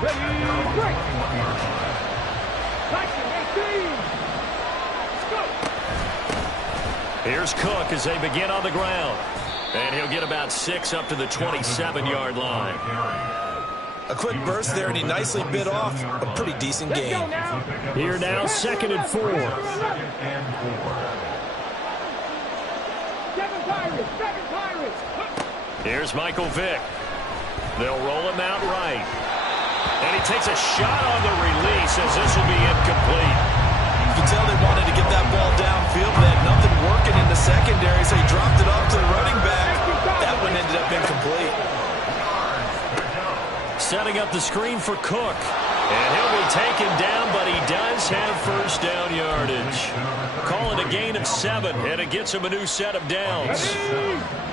Ready, break. 19, 18. Go. Here's Cook as they begin on the ground. And he'll get about 6 up to the 27-yard line. A quick burst there, and he nicely bit off a pretty decent gain. Here now, 2nd and 4. Here's Michael Vick. They'll roll him out right. And he takes a shot on the release as this will be incomplete. You can tell they wanted to get that ball downfield. They had nothing working in the secondary, so he dropped it off to the running back. That one ended up incomplete. Setting up the screen for Cook. And he'll be taken down, but he does have first down yardage. Call it a gain of 7, and it gets him a new set of downs.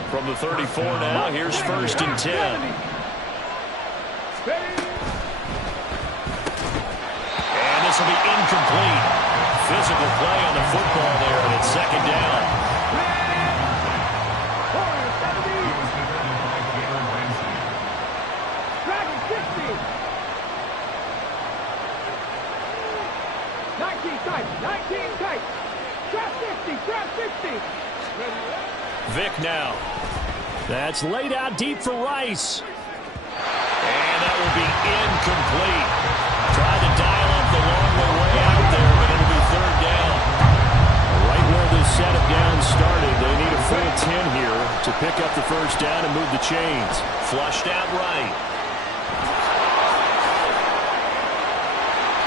From the 34 now, here's 1st and 10. And this will be incomplete. Physical play on the football there, and it's 2nd down. Vick now. That's laid out deep for Rice. And that will be incomplete. Tried to dial up the long way out there, but it'll be 3rd down. Right where this set of downs started, they need a full 10 here to pick up the first down and move the chains. Flushed out right.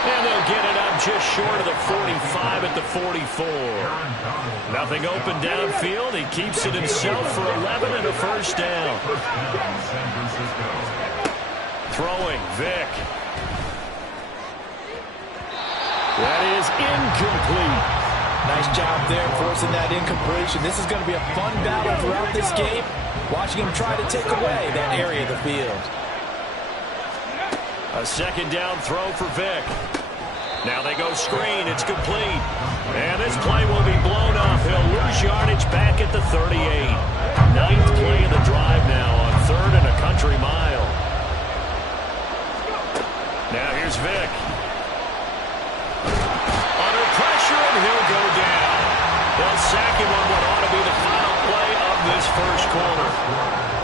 And they'll get it up just short of the 45 at the 44. Nothing open downfield. He keeps it himself for 11 and a first down. Throwing, Vick. That is incomplete. Nice job there forcing that incompletion. This is going to be a fun battle throughout this game. Watching him try to take away that area of the field. A 2nd down throw for Vick. Now they go screen. It's complete. And this play will be blown up. He'll lose yardage back at the 38. 9th play of the drive now on 3rd and a country mile. Now here's Vick. Under pressure, and he'll go down. They'll sack him on what ought to be the final play of this first quarter.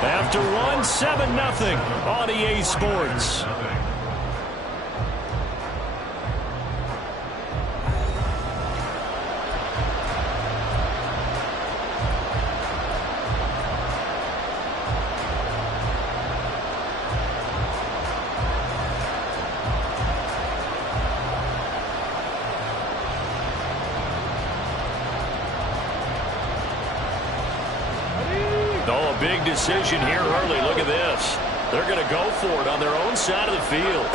After one, 7-0 on EA Sports. Oh, a big decision here early. Look at this. They're going to go for it on their own side of the field.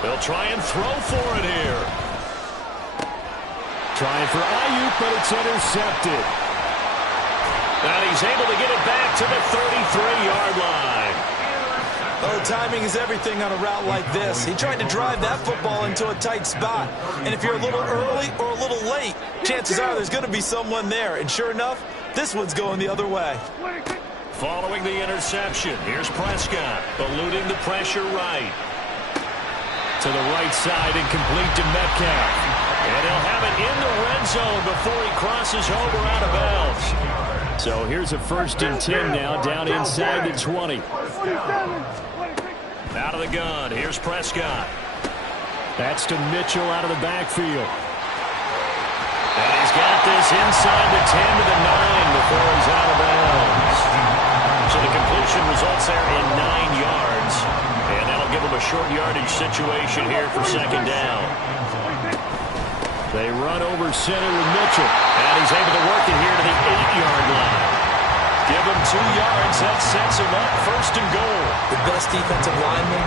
They'll try and throw for it here. Trying for Ayuk, but it's intercepted. And he's able to get it back to the 33-yard line. Oh, timing is everything on a route like this. He tried to drive that football into a tight spot. And if you're a little early or a little late, chances are there's going to be someone there. And sure enough, this one's going the other way. Following the interception, here's Prescott, eluding the pressure right. To the right side and complete to Metcalf. And he'll have it in the red zone before he crosses over out of bounds. So here's a 1st and 10 now, down inside the 20. Out of the gun, here's Prescott. That's to Mitchell out of the backfield. And he's got this inside the 10 to the 9 before he's out of bounds. So the completion results there in 9 yards. And that'll give him a short yardage situation here for 2nd down. They run over center with Mitchell. And he's able to work it here to the 8-yard line. Give him 2 yards. That sets him up 1st and goal. The best defensive linemen,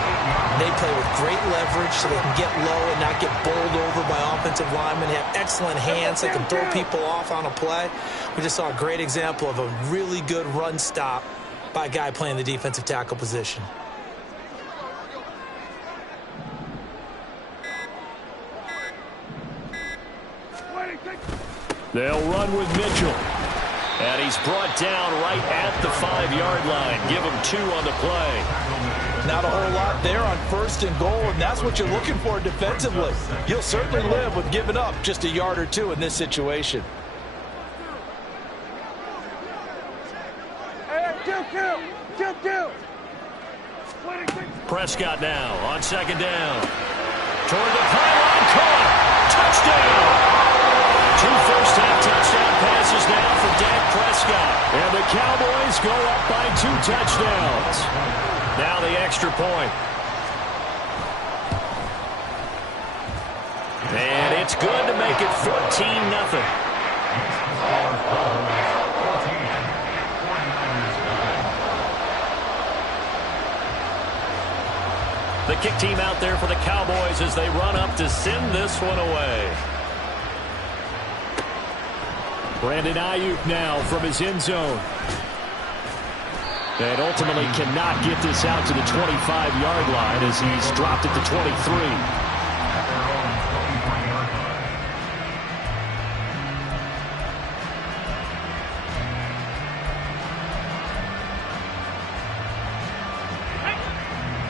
they play with great leverage so they can get low and not get bowled over by offensive linemen. They have excellent hands. They can throw people off on a play. We just saw a great example of a really good run stop by a guy playing the defensive tackle position. They'll run with Mitchell. And he's brought down right at the 5-yard line. Give him 2 on the play. Not a whole lot there on 1st and goal, and that's what you're looking for defensively. You'll certainly live with giving up just a yard or two in this situation. Prescott now on 2nd down. Toward the pylon, caught. Touchdown. 2 first-half touchdown passes now for Dak Prescott. And the Cowboys go up by 2 touchdowns. Now the extra point. And it's good to make it 14-0. The kick team out there for the Cowboys as they run up to send this one away. Brandon Ayuk now from his end zone. And ultimately cannot get this out to the 25-yard line as he's dropped at the 23.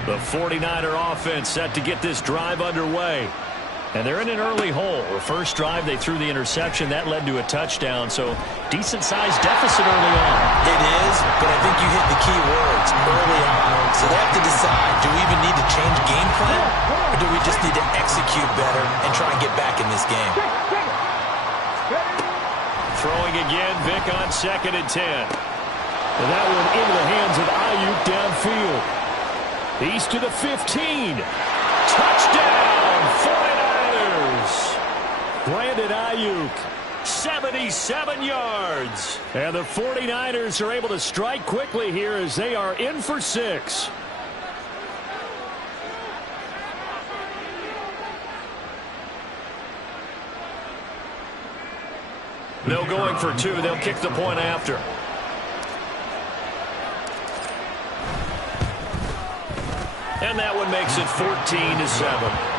The 49er offense set to get this drive underway. And they're in an early hole. The first drive, they threw the interception. That led to a touchdown. So decent-sized deficit early on. It is, but I think you hit the key words early on. So they have to decide, do we even need to change game plan? Or do we just need to execute better and try and get back in this game? Throwing again, Vic on 2nd and 10. And that one into the hands of Ayuk downfield. He's to the 15. Touchdown, 49ers. Brandon Ayuk, 77 yards. And the 49ers are able to strike quickly here as they are in for 6. No going for 2. They'll kick the point after. And that one makes it 14-7.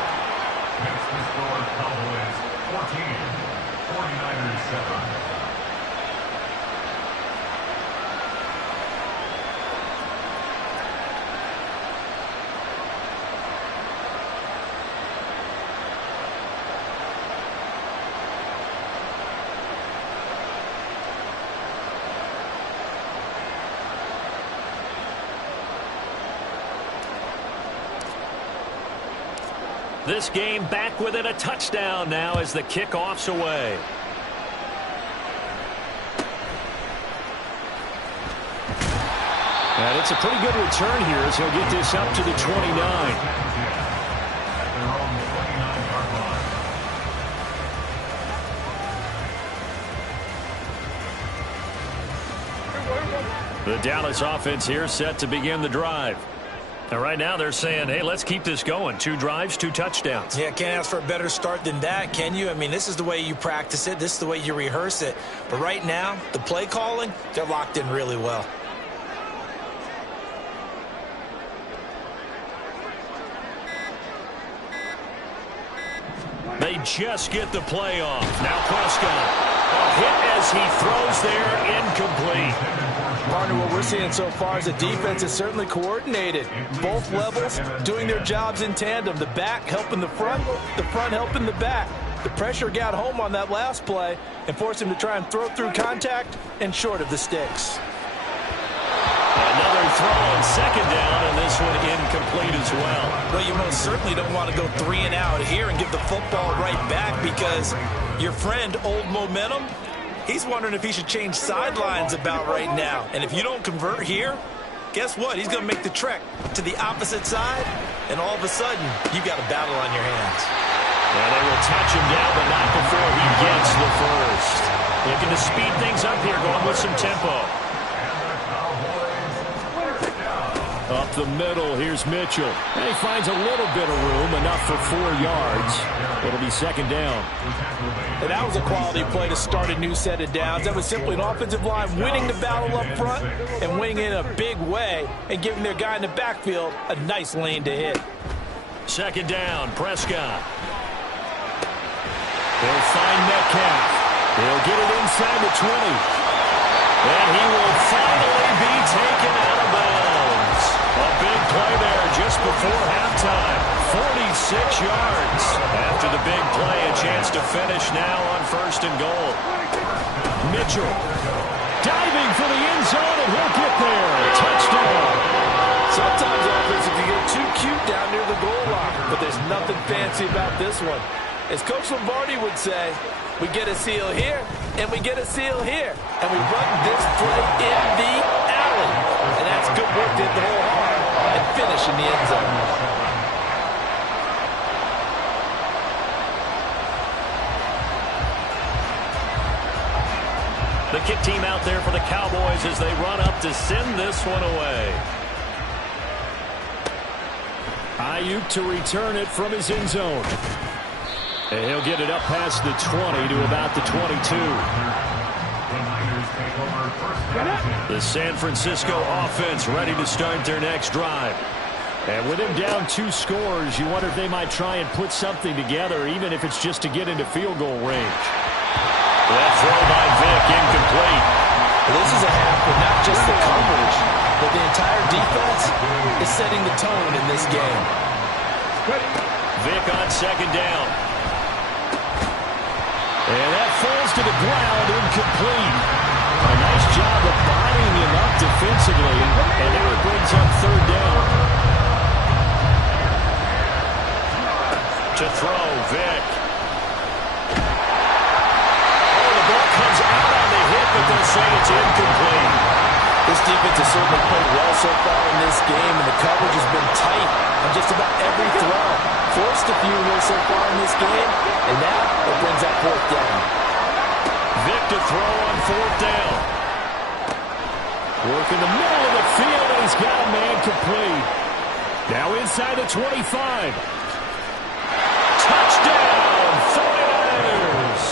This game back within a touchdown now as the kickoff's away. And it's a pretty good return here as he'll get this up to the 29. The Dallas offense here set to begin the drive. And right now they're saying, hey, let's keep this going. 2 drives, 2 touchdowns. Yeah, can't ask for a better start than that, can you? I mean, this is the way you practice it. This is the way you rehearse it. But right now, the play calling, they're locked in really well. They just get the play off. Now Prescott. A hit as he throws there, incomplete. Partner, what we're seeing so far is the defense is certainly coordinated. Both levels doing their jobs in tandem. The back helping the front helping the back. The pressure got home on that last play and forced him to try and throw through contact and short of the sticks. Another throw on 2nd down, and this one incomplete as well. Well, you most certainly don't want to go 3 and out here and give the football right back because your friend, Old Momentum, he's wondering if he should change sidelines about right now. And if you don't convert here, guess what? He's going to make the trek to the opposite side, and all of a sudden, you've got a battle on your hands. And they will touch him down, but not before he gets the first. Looking to speed things up here, going with some tempo. Up the middle, here's Mitchell. And he finds a little bit of room, enough for 4 yards. It'll be 2nd down. And that was a quality play to start a new set of downs. That was simply an offensive line winning the battle up front and winning in a big way and giving their guy in the backfield a nice lane to hit. 2nd down, Prescott. He'll find Metcalf. He'll get it inside the 20. And he will finally be taken out of bounds. A big play there before halftime. 46 yards. After the big play, a chance to finish now on 1st and goal. Mitchell diving for the end zone, and he'll get there. Touchdown. Sometimes offenses can get too cute down near the goal line, but there's nothing fancy about this one. As Coach Lombardi would say, we get a seal here, and we get a seal here. And we run this play in the alley. And that's good work to hit the hole hard and finish in the end zone. The kick team out there for the Cowboys as they run up to send this one away. Ayuk to return it from his end zone. And he'll get it up past the 20 to about the 22. The San Francisco offense ready to start their next drive. And with him down 2 scores, you wonder if they might try and put something together, even if it's just to get into field goal range. That throw by Vick incomplete. This is a half with not just the coverage, but the entire defense is setting the tone in this game. Vick on 2nd down. And that falls to the ground, incomplete. A nice job of bodying him up defensively, and now it brings up 3rd down. To throw, Vick. Oh, the ball comes out on the hit, but they'll say it's incomplete. This defense has certainly played well so far in this game, and the coverage has been tight on just about every throw. Forced a few here so far in this game, and now it brings up 4th down. Vick to throw on 4th down. Work in the middle of the field, and he's got a man complete. Now inside the 25. Touchdown, 49ers.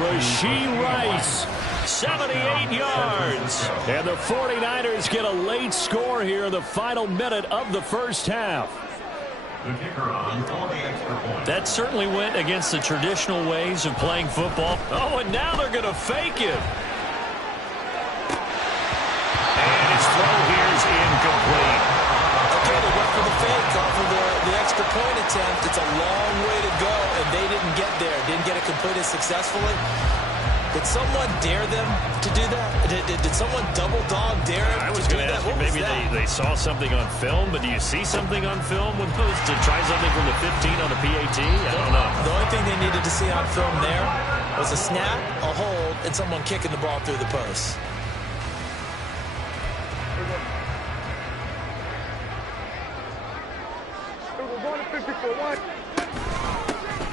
Rashee Rice. 78 yards. And the 49ers get a late score here in the final minute of the first half. That certainly went against the traditional ways of playing football. Oh, and now they're going to fake it. And his throw here is incomplete. Okay, they went for the fake off of the extra point attempt. It's a long way to go, and they didn't get there. Didn't get it completed successfully. Did someone dare them to do that? Did someone double dog dare them I was to do going to that? ask you, What was maybe that? they saw something on film, but do you see something on film with those to try something from the 15 on the PAT? I don't know. The only thing they needed to see on film there was a snap, a hold, and someone kicking the ball through the post.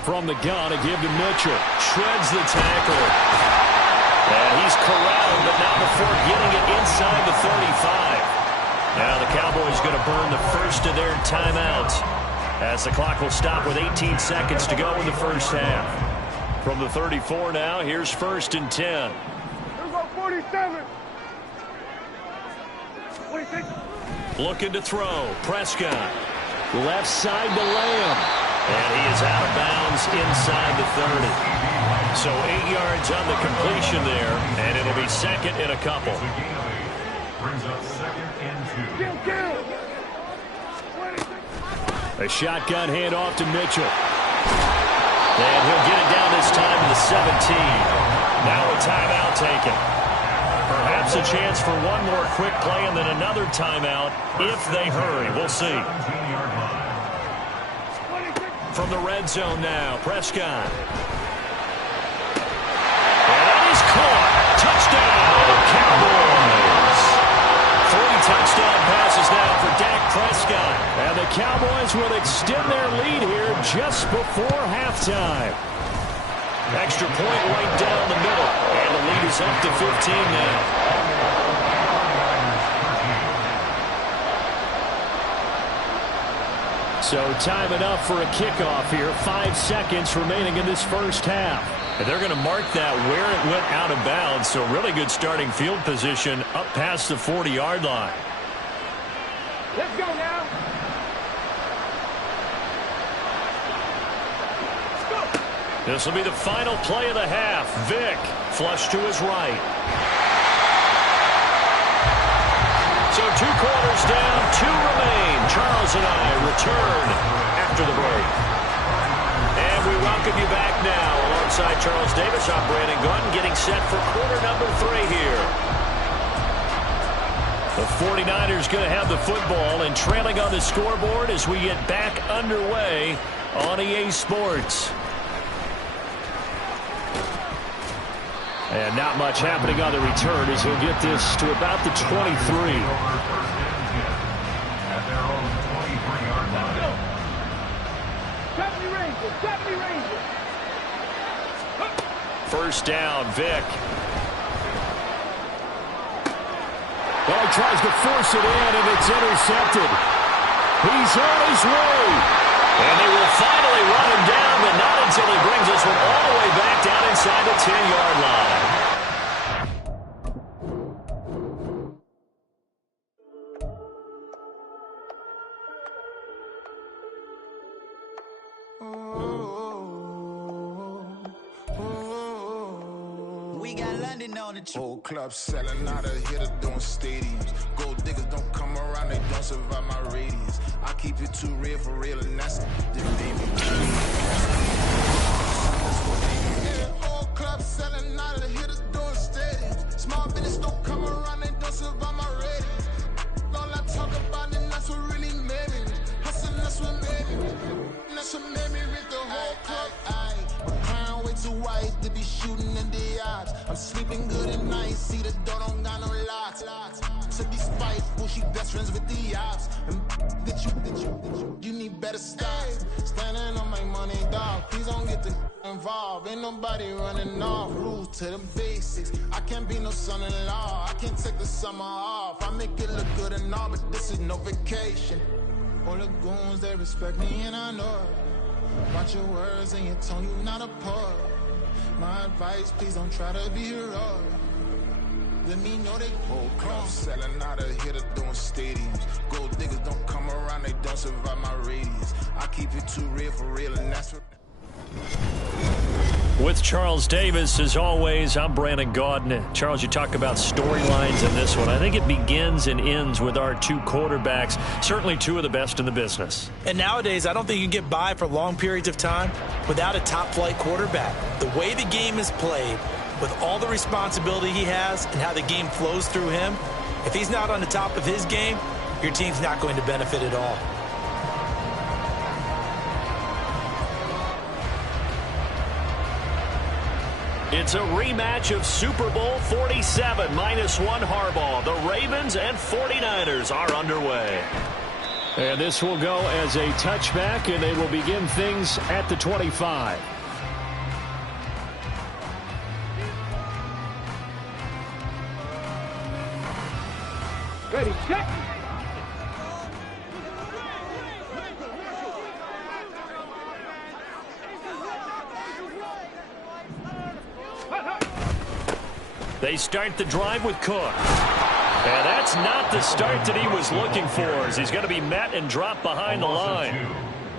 From the gun, a give to Mitchell. Shreds the tackle. And he's corralled, but not before getting it inside the 35. Now the Cowboys going to burn the first of their timeouts as the clock will stop with 18 seconds to go in the first half. From the 34 now, here's 1st and 10. 47. 26. Looking to throw. Prescott. Left side to Lamb. And he is out of bounds inside the 30. So 8 yards on the completion there, and it'll be 2nd and a couple. A shotgun handoff to Mitchell. And he'll get it down this time to the 17. Now a timeout taken. Perhaps a chance for one more quick play and then another timeout if they hurry. We'll see. From the red zone now, Prescott. And that is caught. Touchdown, Cowboys. 3 touchdown passes now for Dak Prescott. And the Cowboys will extend their lead here just before halftime. Extra point right down the middle. And the lead is up to 15 now. So time enough for a kickoff here. 5 seconds remaining in this first half. And they're going to mark that where it went out of bounds. So really good starting field position up past the 40-yard line. Let's go now. Let's go. This will be the final play of the half. Vick flush to his right. So 2 quarters down, 2 remain. Charles and I return after the break. And we welcome you back now. Alongside Charles Davis, I'm Brandon Gaudin, getting set for quarter number 3 here. The 49ers going to have the football and trailing on the scoreboard as we get back underway on EA Sports. And not much happening on the return as he'll get this to about the 23. First down, Vick. Well, he tries to force it in, and it's intercepted. He's on his way. And they will finally run him down, but not until he brings this one all the way back down inside the 10-yard line. Whole club selling out of hitter doing stadiums. Gold diggers don't come around, they don't survive my radius. I keep it too real for real, and that's the baby. Whole club selling out of hitters doing stadiums. Small business don't come around, they don't survive my radius. All I talk about it, that's what really made me. Hustle, that's what made me. That's what made me rip the whole club. Way too white to be shooting in the odds. I'm sleeping good at night. See the door don't got no locks. To be spiteful, she best friends with the ops. And you need better stop. Standing on my money, dog. Please don't get the involved. Ain't nobody running off. Rules to the basics. I can't be no son-in-law. I can't take the summer off. I make it look good and all, but this is no vacation. All the goons, they respect me and I know it. Watch your words and your tone, you not a poet. My advice, please don't try to be heroic. Let me know they whole club selling out of hitter doing stadiums. Gold diggers don't come around, they don't survive my radius. I keep it too real for real, and that's what... With Charles Davis, as always, I'm Brandon Gaudin. Charles, you talk about storylines in this one. I think it begins and ends with our 2 quarterbacks, certainly 2 of the best in the business. And nowadays, I don't think you can get by for long periods of time without a top-flight quarterback. The way the game is played, with all the responsibility he has and how the game flows through him, if he's not on the top of his game, your team's not going to benefit at all. It's a rematch of Super Bowl 47, -1 Harbaugh. The Ravens and 49ers are underway. And this will go as a touchback, and they will begin things at the 25. Ready, check. They start the drive with Cook. And that's not the start that he was looking for, as he's going to be met and dropped behind the line.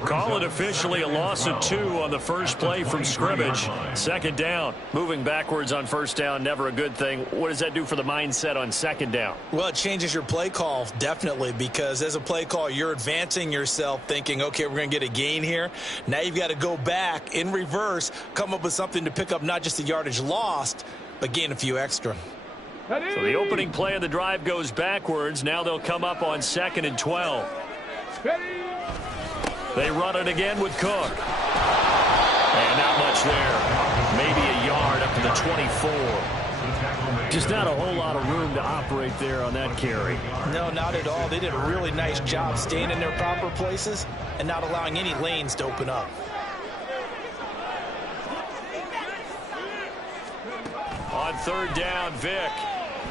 Call it officially a loss of 2 on the first play from scrimmage. Second down. Moving backwards on first down, never a good thing. What does that do for the mindset on second down? Well, it changes your play call, definitely, because as a play call, you're advancing yourself thinking, okay, we're going to get a gain here. Now you've got to go back in reverse, come up with something to pick up not just the yardage lost, but gain a few extra. So the opening play of the drive goes backwards. Now they'll come up on 2nd and 12. They run it again with Cook. And not much there. Maybe a yard up to the 24. Just not a whole lot of room to operate there on that carry. No, not at all. They did a really nice job staying in their proper places and not allowing any lanes to open up. On third down, Vick.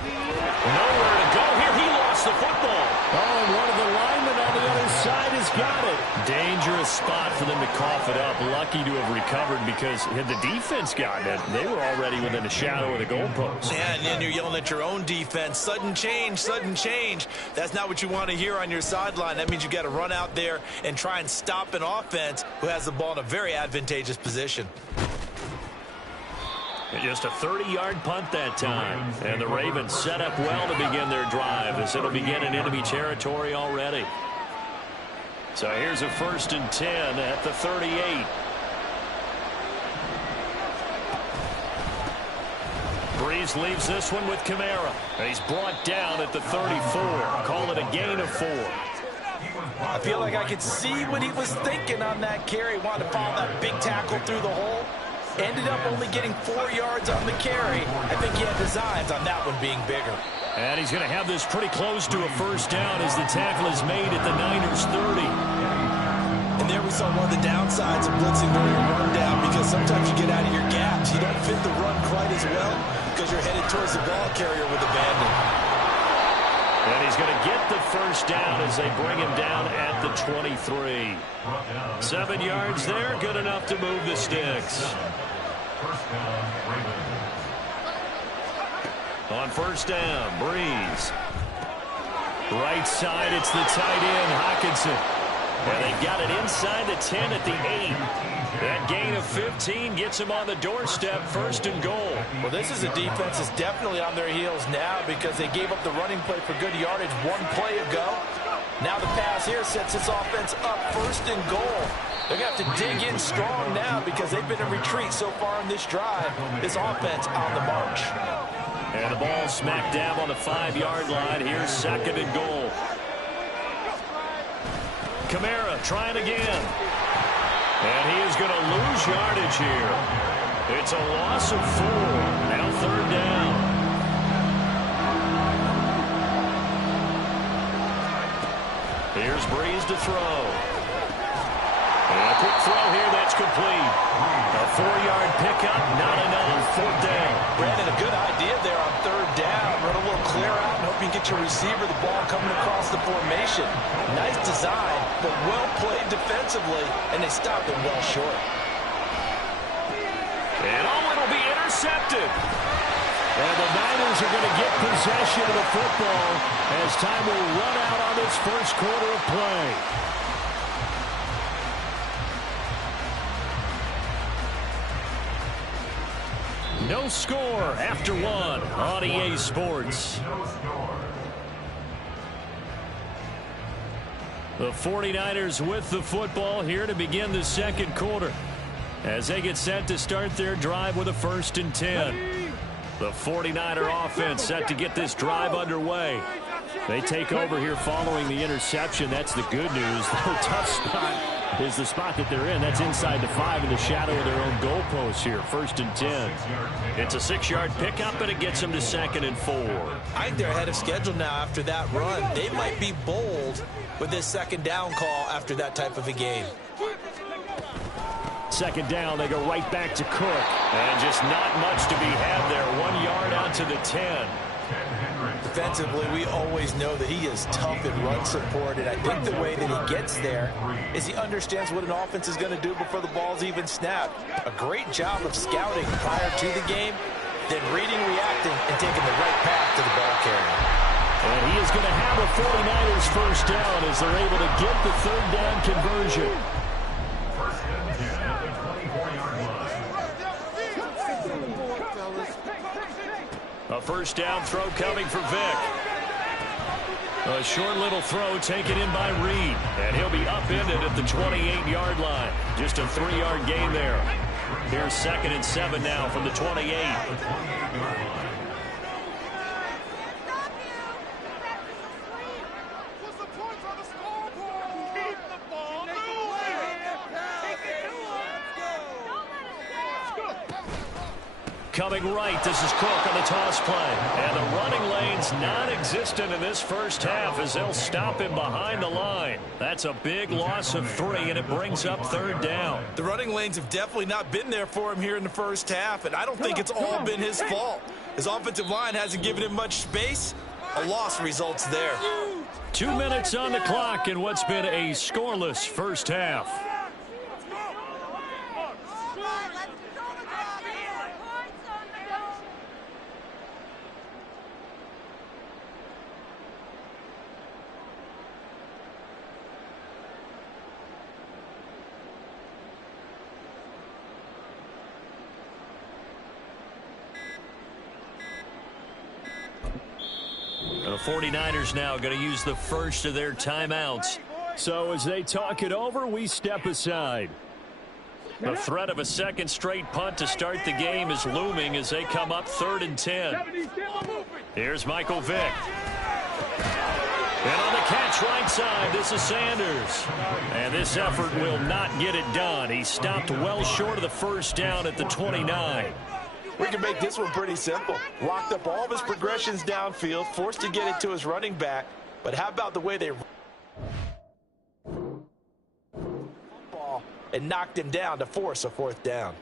Nowhere to go here. He lost the football. Oh, and one of the linemen on the other side has got it. Dangerous spot for them to cough it up. Lucky to have recovered, because had the defense gotten it, they were already within the shadow of the goalpost. Yeah, and then you're yelling at your own defense. Sudden change, sudden change. That's not what you want to hear on your sideline. That means you got to run out there and try and stop an offense who has the ball in a very advantageous position. Just a 30-yard punt that time. And the Ravens set up well to begin their drive as it'll begin in enemy territory already. So here's a 1st and 10 at the 38. Breeze leaves this one with Kamara. He's brought down at the 34. Call it a gain of 4. I feel like I could see what he was thinking on that carry. Wanted to follow that big tackle through the hole. Ended up only getting 4 yards on the carry. I think he had designs on that one being bigger. And he's going to have this pretty close to a 1st down as the tackle is made at the Niners 30. And there we saw one of the downsides of blitzing during a rundown, because sometimes you get out of your gaps. You don't fit the run quite as well because you're headed towards the ball carrier with abandon. And he's going to get the 1st down as they bring him down at the 23. 7 yards there, good enough to move the sticks. On 1st down, Breeze. Right side, it's the tight end, Hockenson. And they've got it inside the 10 at the 8. That gain of 15 gets him on the doorstep, 1st and goal. Well, this is a defense that's definitely on their heels now because they gave up the running play for good yardage 1 play ago. Now the pass here sets this offense up 1st and goal. They're going to have to dig in strong now because they've been in retreat so far in this drive. This offense on the march. And the ball smack dab on the 5-yard line. Here's 2nd and goal. Kamara trying again. And he is going to lose yardage here. It's a loss of 4. Now 3rd down. Here's Breeze to throw. And a quick throw here that's complete. A 4-yard pickup, not enough. 4th down. Brandon, a good idea there on 3rd down. Run a little clear out and hope you get your receiver the ball coming across the formation. Nice design, but well played defensively, and they stopped it well short. And it'll be intercepted. And the Niners are going to get possession of the football as time will run out on this 1st quarter of play. No score after 1 on EA Sports. The 49ers with the football here to begin the 2nd quarter as they get set to start their drive with a 1st and 10. The 49er offense set to get this drive underway. They take over here following the interception. That's the good news. Their tough spot is the spot that they're in. That's inside the 5 in the shadow of their own goalpost here. 1st and 10. It's a 6-yard pickup, and it gets them to 2nd and 4. I think they're ahead of schedule now after that run. They might be bold with this 2nd down call after that type of a game. 2nd down, they go right back to Cook. And just not much to be had there. 1 yard out to the 10. Defensively, we always know that he is tough in run support, and I think the way that he gets there is he understands what an offense is going to do before the ball's even snapped. A great job of scouting prior to the game, then reading, reacting, and taking the right path to the ball carrier. And he is going to have a 49ers 1st down as they're able to get the 3rd down conversion. A 1st down throw coming for Vick. A short little throw taken in by Reed. And he'll be upended at the 28-yard line. Just a 3-yard gain there. Here's 2nd and 7 now from the 28. Coming right, this is Cook on the toss play. And the running lane's non-existent in this 1st half as they'll stop him behind the line. That's a big loss of 3, and it brings up 3rd down. The running lanes have definitely not been there for him here in the 1st half, and I don't think it's all been his fault. His offensive line hasn't given him much space. A loss results there. 2 minutes on the clock in what's been a scoreless 1st half. 49ers now going to use the first of their timeouts. So as they talk it over, we step aside. The threat of a second straight punt to start the game is looming as they come up 3rd and 10. Here's Michael Vick. And on the catch right side, this is Sanders. And this effort will not get it done. He stopped well short of the first down at the 29. We can make this one pretty simple. Locked up all of his progressions downfield, forced to get it to his running back. But how about the way they ball and knocked him down to force a 4th down?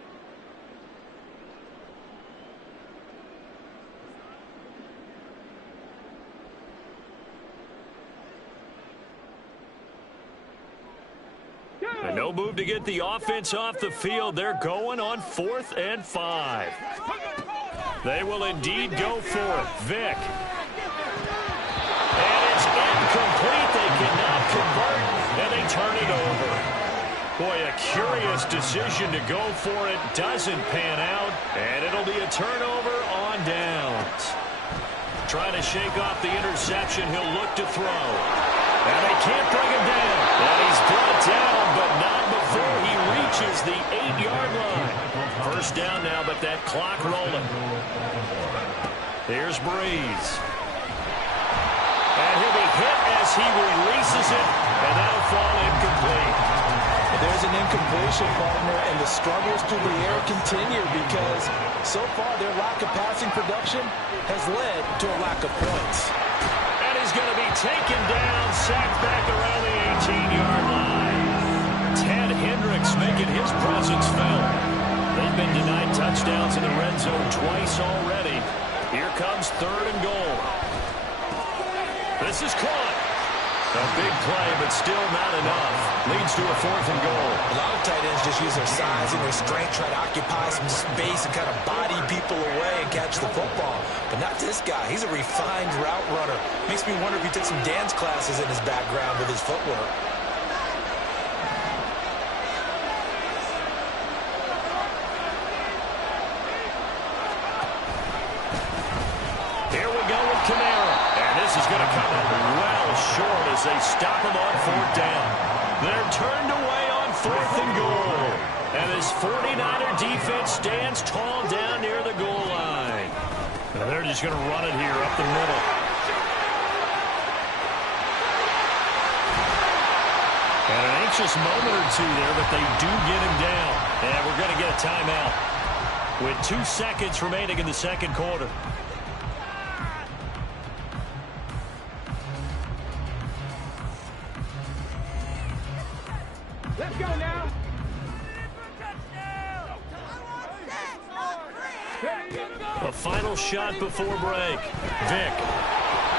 And no move to get the offense off the field. They're going on 4th and 5. They will indeed go for it. Vick. And it's incomplete. They cannot convert, and they turn it over. Boy, a curious decision to go for it. Doesn't pan out, and it'll be a turnover on downs. Trying to shake off the interception. He'll look to throw. And they can't bring him down. And he's brought down, but not before he reaches the 8-yard line. First down now, but that clock rolling. Here's Breeze. And he'll be hit as he releases it, and that'll fall incomplete. There's an incompletion, partner, and the struggles through the air continue because so far their lack of passing production has led to a lack of points. And he's going to be taken down, sacked back around the 18-yard line. Ted Hendricks making his presence felt. They've been denied touchdowns in the red zone twice already. Here comes 3rd and goal. This is caught. A big play, but still not enough. Leads to a 4th and goal. A lot of tight ends just use their size and their strength, try to occupy some space and kind of body people away and catch the football. But not this guy. He's a refined route runner. Makes me wonder if he took some dance classes in his background with his footwork. Here we go with Kamara. And this is going to come up well short as they stop him on 4th down. They're turned away on 4th and goal. And this 49er defense stands tall down near the goal line. And they're just going to run it here up the middle. And an anxious moment or two there, but they do get him down. And we're going to get a timeout with 2 seconds remaining in the second quarter. Let's go now. A final shot before break. Vick.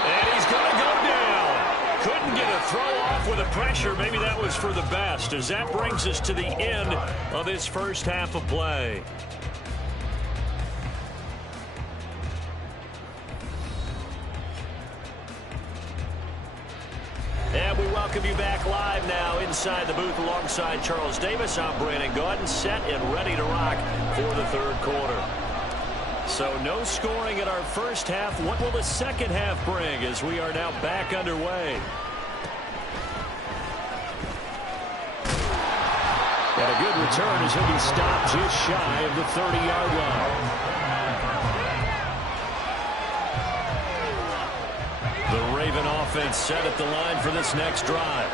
And he's going to go down. Couldn't get a throw off with the pressure. Maybe that was for the best, as that brings us to the end of this first half of play. And we welcome you back live now inside the booth alongside Charles Davis. I'm Brandon Gaudin, set and ready to rock for the 3rd quarter. So no scoring in our first half. What will the second half bring as we are now back underway? And a good return as he'll be stopped just shy of the 30-yard line. The Raven offense set at the line for this next drive.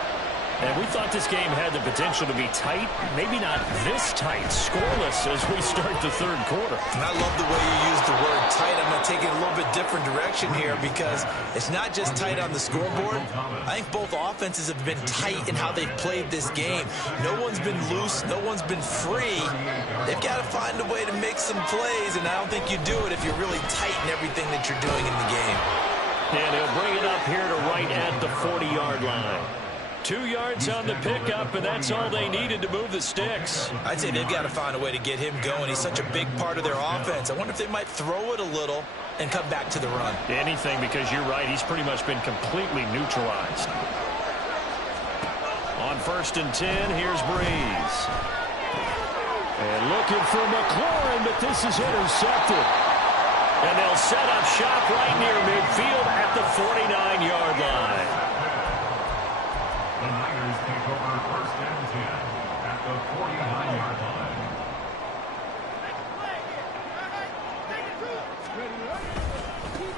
And we thought this game had the potential to be tight, maybe not this tight, scoreless as we start the 3rd quarter. And I love the way you use the word tight. I'm going to take it a little bit different direction here because it's not just tight on the scoreboard. I think both offenses have been tight in how they've played this game. No one's been loose. No one's been free. They've got to find a way to make some plays, and I don't think you do it if you're really tight in everything that you're doing in the game. And he'll bring it up here to right at the 40-yard line. 2 yards on the pickup, and that's all they needed to move the sticks. I'd say they've got to find a way to get him going. He's such a big part of their offense. I wonder if they might throw it a little and come back to the run. Anything, because you're right, he's pretty much been completely neutralized. On 1st and 10, here's Breeze. And looking for McLaurin, but this is intercepted. And they'll set up shop right near midfield at the 49-yard line. The Niners take over 1st and 10 at the 49-yard line.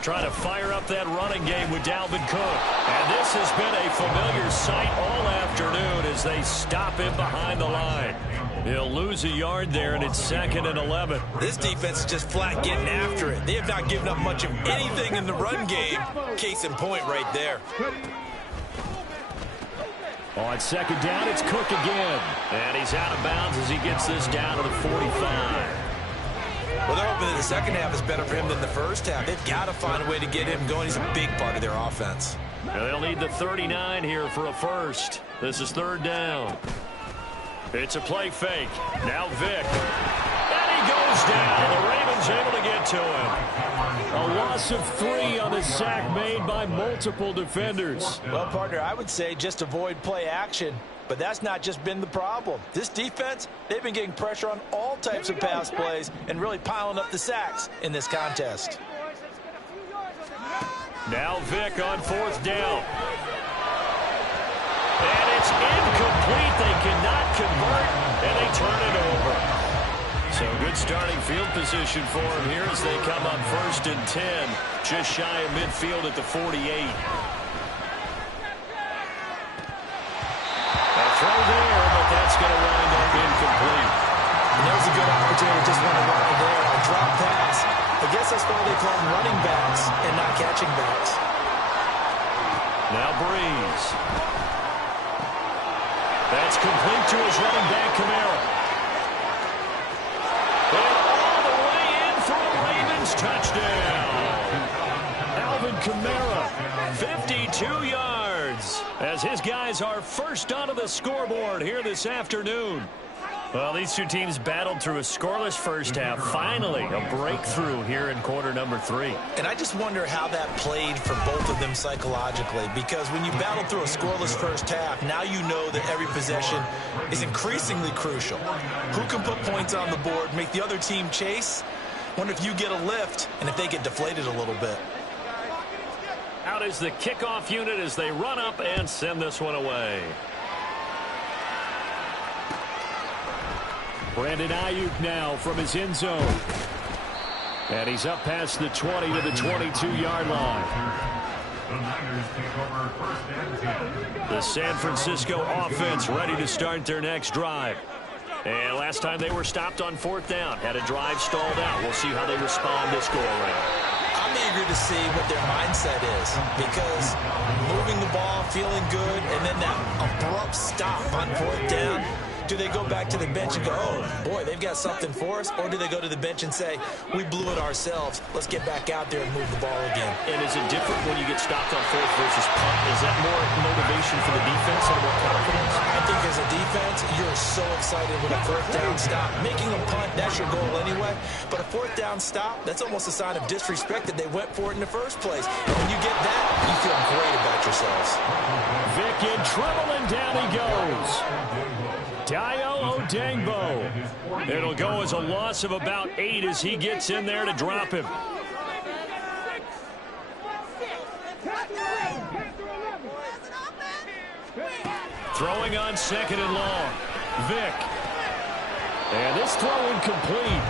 Trying to fire up that running game with Dalvin Cook. And this has been a familiar sight all afternoon as they stop him behind the line. He'll lose a yard there, and it's 2nd and 11. This defense is just flat getting after it. They have not given up much of anything in the run game. Case in point right there. On 2nd down, it's Cook again. And he's out of bounds as he gets this down to the 45. Well, they're hoping that the second half is better for him than the first half. They've got to find a way to get him going. He's a big part of their offense. And they'll need the 39 here for a first. This is 3rd down. It's a play fake. Now Vick. And he goes down. The Ravens able to get to him. A loss of 3 on the sack made by multiple defenders. Well, partner, I would say just avoid play action. But that's not just been the problem. This defense, they've been getting pressure on all types of pass plays and really piling up the sacks in this contest. Now Vick on 4th down. And it's incomplete. They cannot convert, and they turn it over. So good starting field position for him here as they come up 1st and 10. Just shy of midfield at the 48. Throw there, but that's going to wind up incomplete. And there's a good opportunity. Just want to run there on a drop pass. I guess that's why they call them running backs and not catching backs. Now Breeze. That's complete to his running back, Kamara. And all the way in for a Ravens touchdown. Alvin Kamara, 52 yards. As his guys are first onto the scoreboard here this afternoon. Well, these two teams battled through a scoreless first half. Finally, a breakthrough here in quarter number 3. And I just wonder how that played for both of them psychologically, because when you battle through a scoreless first half, now you know that every possession is increasingly crucial. Who can put points on the board, make the other team chase? Wonder if you get a lift and if they get deflated a little bit. Out is the kickoff unit as they run up and send this one away. Brandon Ayuk now from his end zone. And he's up past the 20 to the 22-yard line. The Niners take over 1st and 10. The San Francisco offense ready to start their next drive. And last time they were stopped on 4th down. Had a drive stalled out. We'll see how they respond this go-around. I'm eager to see what their mindset is, because moving the ball, feeling good, and then that abrupt stop on 4th down. Do they go back to the bench and go, oh, boy, they've got something for us? Or do they go to the bench and say, we blew it ourselves. Let's get back out there and move the ball again. And is it different when you get stopped on 4th versus punt? Is that more motivation for the defense and more confidence? I think as a defense, you're so excited with a 4th down stop. Making a punt, that's your goal anyway. But a 4th down stop, that's almost a sign of disrespect that they went for it in the first place. And when you get that, you feel great about yourselves. Vick in trouble, and down he goes. Dayo Odeyingbo. It'll go as a loss of about 8 as he gets in there to drop him. Throwing on 2nd and long. Vick. And this throw incomplete.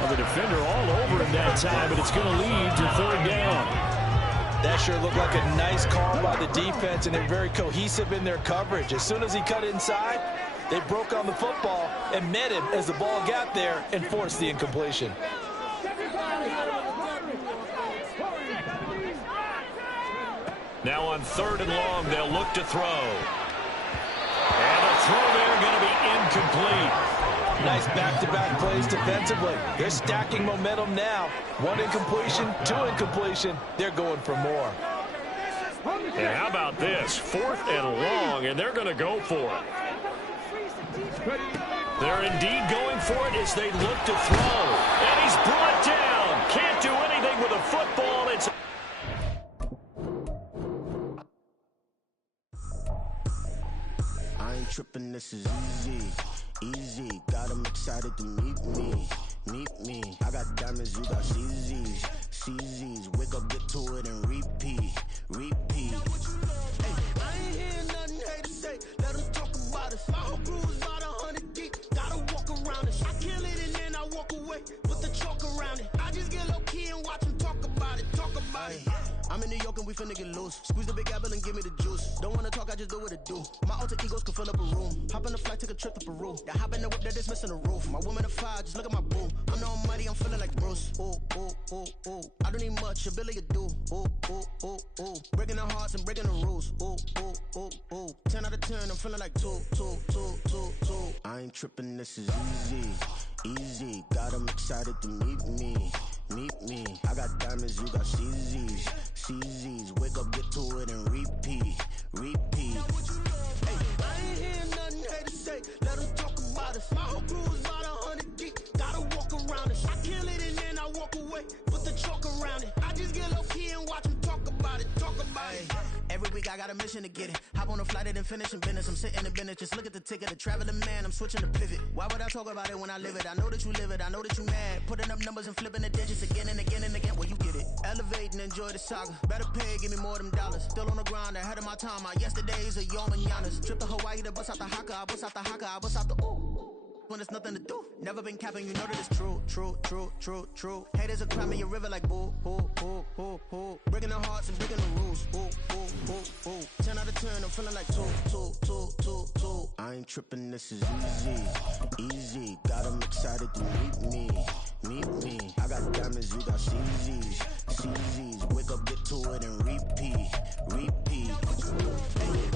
Well, the defender all over him that time, but it's going to lead to 3rd down. That sure looked like a nice call by the defense, and they're very cohesive in their coverage. As soon as he cut inside, they broke on the football and met him as the ball got there and forced the incompletion. Now on 3rd and long, they'll look to throw. And the throw there going to be incomplete. Nice back-to-back plays defensively. They're stacking momentum now. 1 incompletion, 2 incompletion. They're going for more. And how about this? 4th and long, and they're going to go for it. They're indeed going for it as they look to throw. And he's brought down. Can't do anything with a football. It's I ain't tripping, this is easy. Easy, got 'em excited to meet me. meet me. I got diamonds, you got CZs. CZs, wake up, get to it, and repeat. Hey, I ain't hearing nothing haters say. Let them talk about us. My whole crew is about 100 deep. Gotta walk around it. I kill it and then I walk away. Put the chalk around it. I just get low key and watch them talk about it. I'm in New York and we finna get loose. Squeeze the big apple and give me the juice. Don't wanna talk, I just do what it do. My alter egos can fill up a room. Hop on the flight, take a trip to Peru. That hop in the whip that is missing the roof. My woman a fire, just look at my boo. I'm the almighty, I'm feeling like Bruce. Ooh, ooh, ooh, ooh. I don't need much, ability to do. Ooh, ooh, ooh, ooh. Breaking the hearts and breaking the rules. Ooh, ooh, ooh, ooh. 10 out of 10, I'm feeling like 2. I ain't tripping, this is easy. Got 'em excited to meet me. I got diamonds, you got CZs. Wake up, get to it, and repeat. Hey, I ain't hearing nothing haters say. Let them talk about us. My whole crew is about 100 deep. Gotta walk around it. I kill it and then I walk away. Put the chalk around it. I just get low key and watch them talk about it. Every week I got a mission to get it. Hop on a flight and then finish in business. I'm sitting in business, just look at the ticket. A traveling man, I'm switching to pivot. Why would I talk about it when I live it? I know that you live it, I know that you mad. Putting up numbers and flipping the digits again and again and again. Well, you get it. Elevate and enjoy the saga. Better pay, give me more of them dollars. Still on the grind, ahead of my time. My yesterdays are your mananas. Trip to Hawaii to bust out the haka. I bust out the haka, I bust out the ooh. When there's nothing to do. Never been capping, you know that it's true. Haters are climbing your river like boo. Breaking the hearts and breaking the rules. Ooh. 10 out of 10, I'm feeling like 2. I ain't tripping, this is easy. Got 'em excited to meet me. I got diamonds, you got CZs. Wake up, get to it, and repeat. Hey,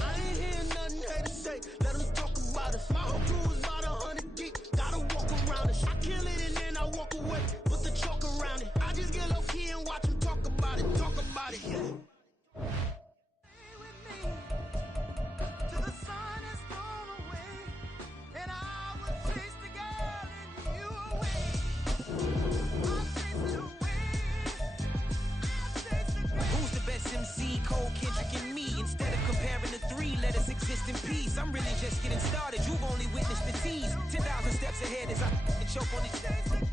I ain't hearing nothing haters say. Let them talk about us. My whole crew is about 100 deep. Gotta walk around it. I kill it and then I walk away. Put the chalk around it. I just get low key and watch them talk about it. Who's the best MC? Cole, Kendrick, and me. Instead of comparing the three, let us exist in peace. I'm really just getting started. You've only witnessed the tease. 10,000 steps ahead as I choke on it.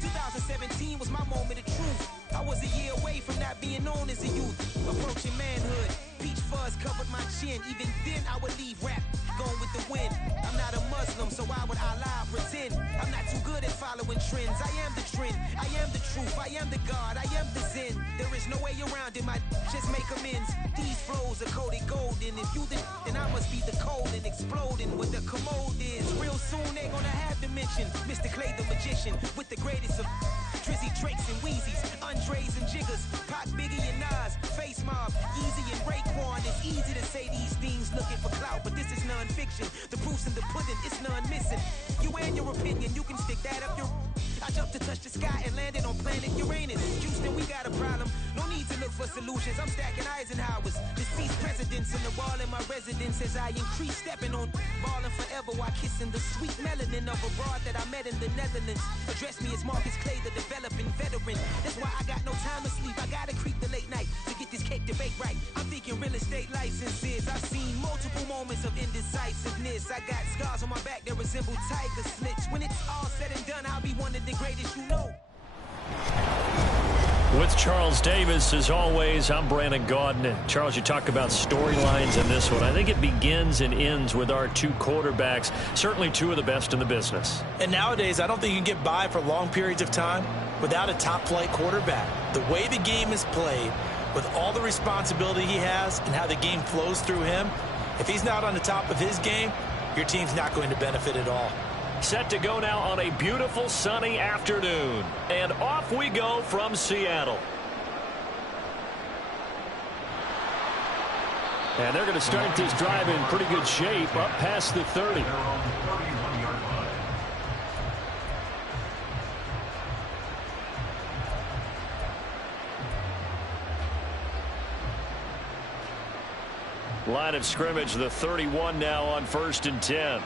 2017 was my moment of truth. I was a year away from not being known as a youth. Approaching manhood. Peach fuzz covered my chin. Even then, I would leave rap going with the wind. I'm not a Muslim, so why would I lie or pretend? I'm not too good at following trends. I am the trend. I am the truth. I am the God. I am the Zen. There is no way around it. My just make amends. These flows are coated golden. If you then I must be the cold and exploding what the commode is. Real soon they gonna have to mention Mr. Clay the magician with the greatest of Drizzy, Drakes, and Wheezies, Andres and Jiggers, Pac, Biggie, and Nas, Face Mob, Easy and Raekwon. It's easy to say these things looking for clout, but this is non-fiction. The proof's in the pudding, it's none missing. You and your opinion, you can stick that up your... I jumped to touch the sky and landed on planet Uranus. Houston, we got a problem. No need to look for solutions. I'm stacking Eisenhower's. Deceased presidents in the wall in my residence as I increase stepping on balling forever while kissing the sweet melanin of a broad that I met in the Netherlands. Address me as Marcus Clay, the developing veteran. That's why I got no time to sleep. I gotta creep the late night to get this cake debate right. I'm thinking real estate licenses. I've seen multiple moments of indecisiveness. I got scars on my back that resemble tiger slits. When it's all said and done, I'll be one of the greatest you know. With Charles Davis, as always, I'm Brandon Gaudin. Charles, you talk about storylines in this one. I think it begins and ends with our two quarterbacks, certainly two of the best in the business. And nowadays, I don't think you can get by for long periods of time without a top-flight quarterback. The way the game is played, with all the responsibility he has and how the game flows through him, if he's not on the top of his game, your team's not going to benefit at all. Set to go now on a beautiful sunny afternoon. And off we go from Seattle. And they're going to start this drive in pretty good shape up past the 30. They're on the 31-yard line. Line of scrimmage, the 31 now on 1st and 10.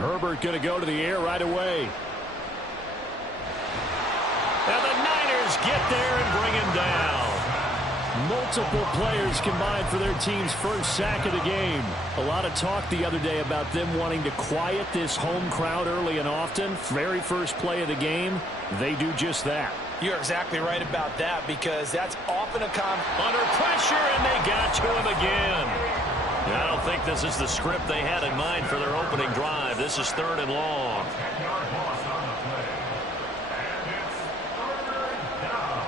Herbert going to go to the air right away. And the Niners get there and bring him down. Multiple players combined for their team's first sack of the game. A lot of talk the other day about them wanting to quiet this home crowd early and often. Very first play of the game, they do just that. You're exactly right about that, because that's often a under pressure, and they got to him again. I don't think this is the script they had in mind for their opening drive. This is 3rd and long. 10-yard loss on the play. And it's 3rd down.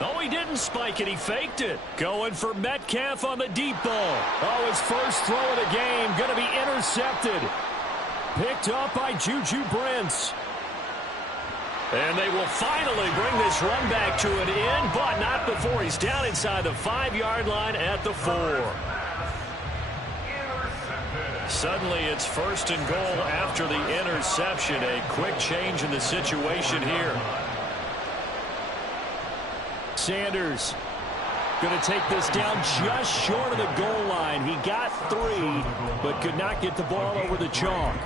Oh, he didn't spike it. He faked it. Going for Metcalf on the deep ball. Oh, his first throw of the game going to be intercepted. Picked up by Juju Brents. And they will finally bring this run back to an end, but not before he's down inside the 5-yard line at the 4. Suddenly it's 1st and goal after the interception. A quick change in the situation here. Sanders going to take this down just short of the goal line. He got 3, but could not get the ball over the chalk.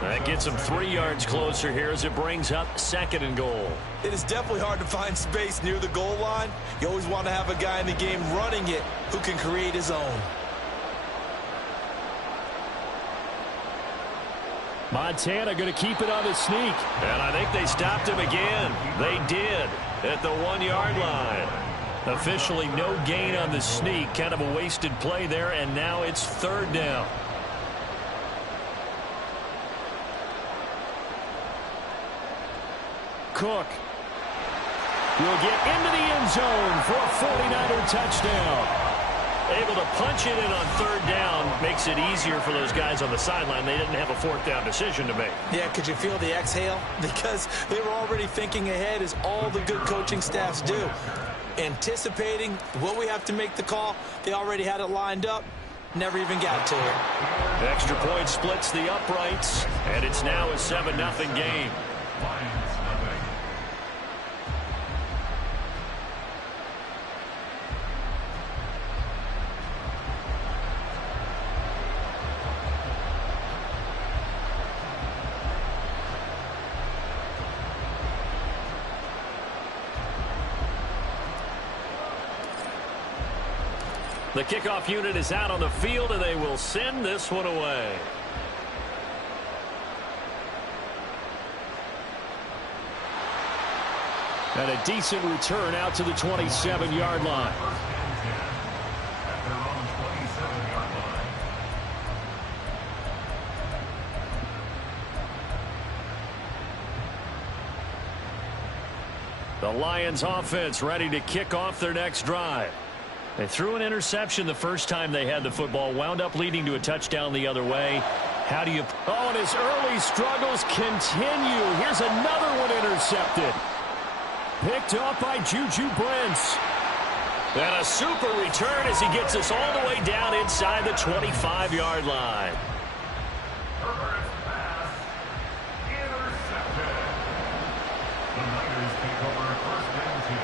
That gets him 3 yards closer here as it brings up 2nd and goal. It is definitely hard to find space near the goal line. You always want to have a guy in the game running it who can create his own. Montana going to keep it on the sneak. And I think they stopped him again. They did at the 1-yard line. Officially no gain on the sneak. Kind of a wasted play there, and now it's 3rd down. Cook will get into the end zone for a 49er touchdown. Able to punch it in on 3rd down makes it easier for those guys on the sideline. They didn't have a 4th down decision to make. Yeah, could you feel the exhale? Because they were already thinking ahead, as all the good coaching staffs do. Anticipating what we have to make the call. They already had it lined up. Never even got to it. Extra point splits the uprights, and it's now a 7-0 game. Lions nothing. The kickoff unit is out on the field, and they will send this one away. And a decent return out to the 27-yard line. At their own 27-yard line. The Lions offense ready to kick off their next drive. They threw an interception the first time they had the football, wound up leading to a touchdown the other way. How do you... Oh, and his early struggles continue. Here's another one intercepted. Picked up by Juju Brents. And a super return as he gets us all the way down inside the 25-yard line. Herbert's pass intercepted. The Niners take over 1st and 10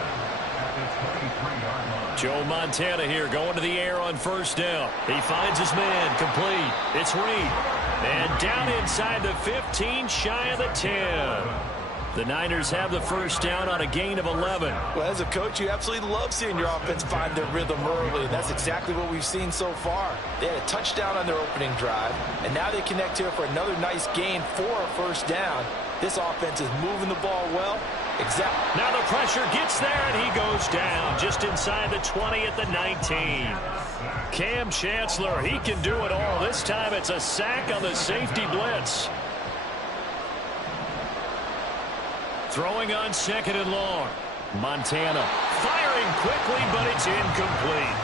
at the 23-yard line. Joe Montana here going to the air on 1st down. He finds his man, complete. It's Reed. And down inside the 15, shy of the 10. The Niners have the 1st down on a gain of 11. Well, as a coach, you absolutely love seeing your offense find their rhythm early. That's exactly what we've seen so far. They had a touchdown on their opening drive, and now they connect here for another nice gain for a 1st down. This offense is moving the ball well. Now the pressure gets there, and he goes down just inside the 20 at the 19. Cam Chancellor, he can do it all. This time it's a sack on the safety blitz. Throwing on 2nd and long. Montana firing quickly, but it's incomplete.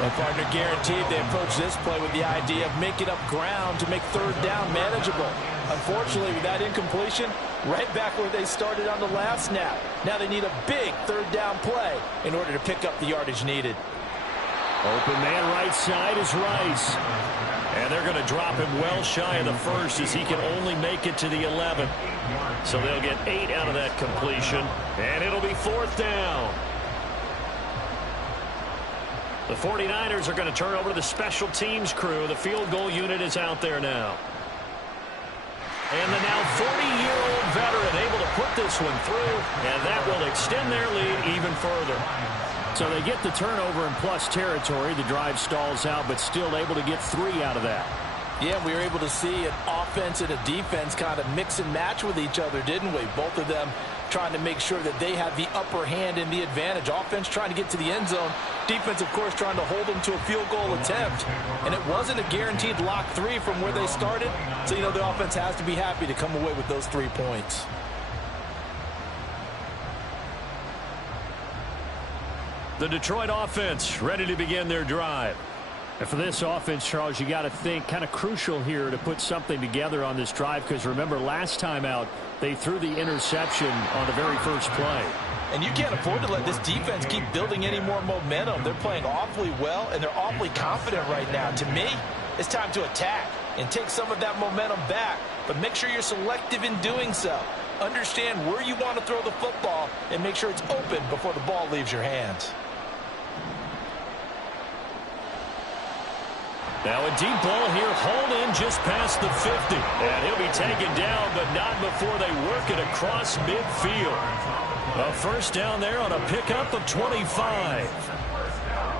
My partner guaranteed they approached this play with the idea of making up ground to make 3rd down manageable. Unfortunately, with that incompletion, right back where they started on the last snap. Now they need a big 3rd down play in order to pick up the yardage needed. Open man right side is Rice. And they're going to drop him well shy of the 1st as he can only make it to the 11. So they'll get 8 out of that completion, and it'll be 4th down. The 49ers are going to turn over to the special teams crew. The field goal unit is out there now. And the now 40-year-old veteran able to put this one through, and that will extend their lead even further. So they get the turnover in plus territory. The drive stalls out, but still able to get 3 out of that. Yeah, we were able to see an offense and a defense kind of mix and match with each other, didn't we? Both of them trying to make sure that they have the upper hand and the advantage. Offense trying to get to the end zone. Defense, of course, trying to hold them to a field goal attempt. And it wasn't a guaranteed lock 3 from where they started. So, the offense has to be happy to come away with those 3 points. The Detroit offense ready to begin their drive. And for this offense, Charles, you got to think kind of crucial here to put something together on this drive, because remember last time out they threw the interception on the very first play. And you can't afford to let this defense keep building any more momentum. They're playing awfully well, and they're awfully confident right now. To me, it's time to attack and take some of that momentum back, but make sure you're selective in doing so. Understand where you want to throw the football and make sure it's open before the ball leaves your hands. Now a deep ball here, hauled in just past the 50. And he'll be taken down, but not before they work it across midfield. A first down there on a pickup of 25.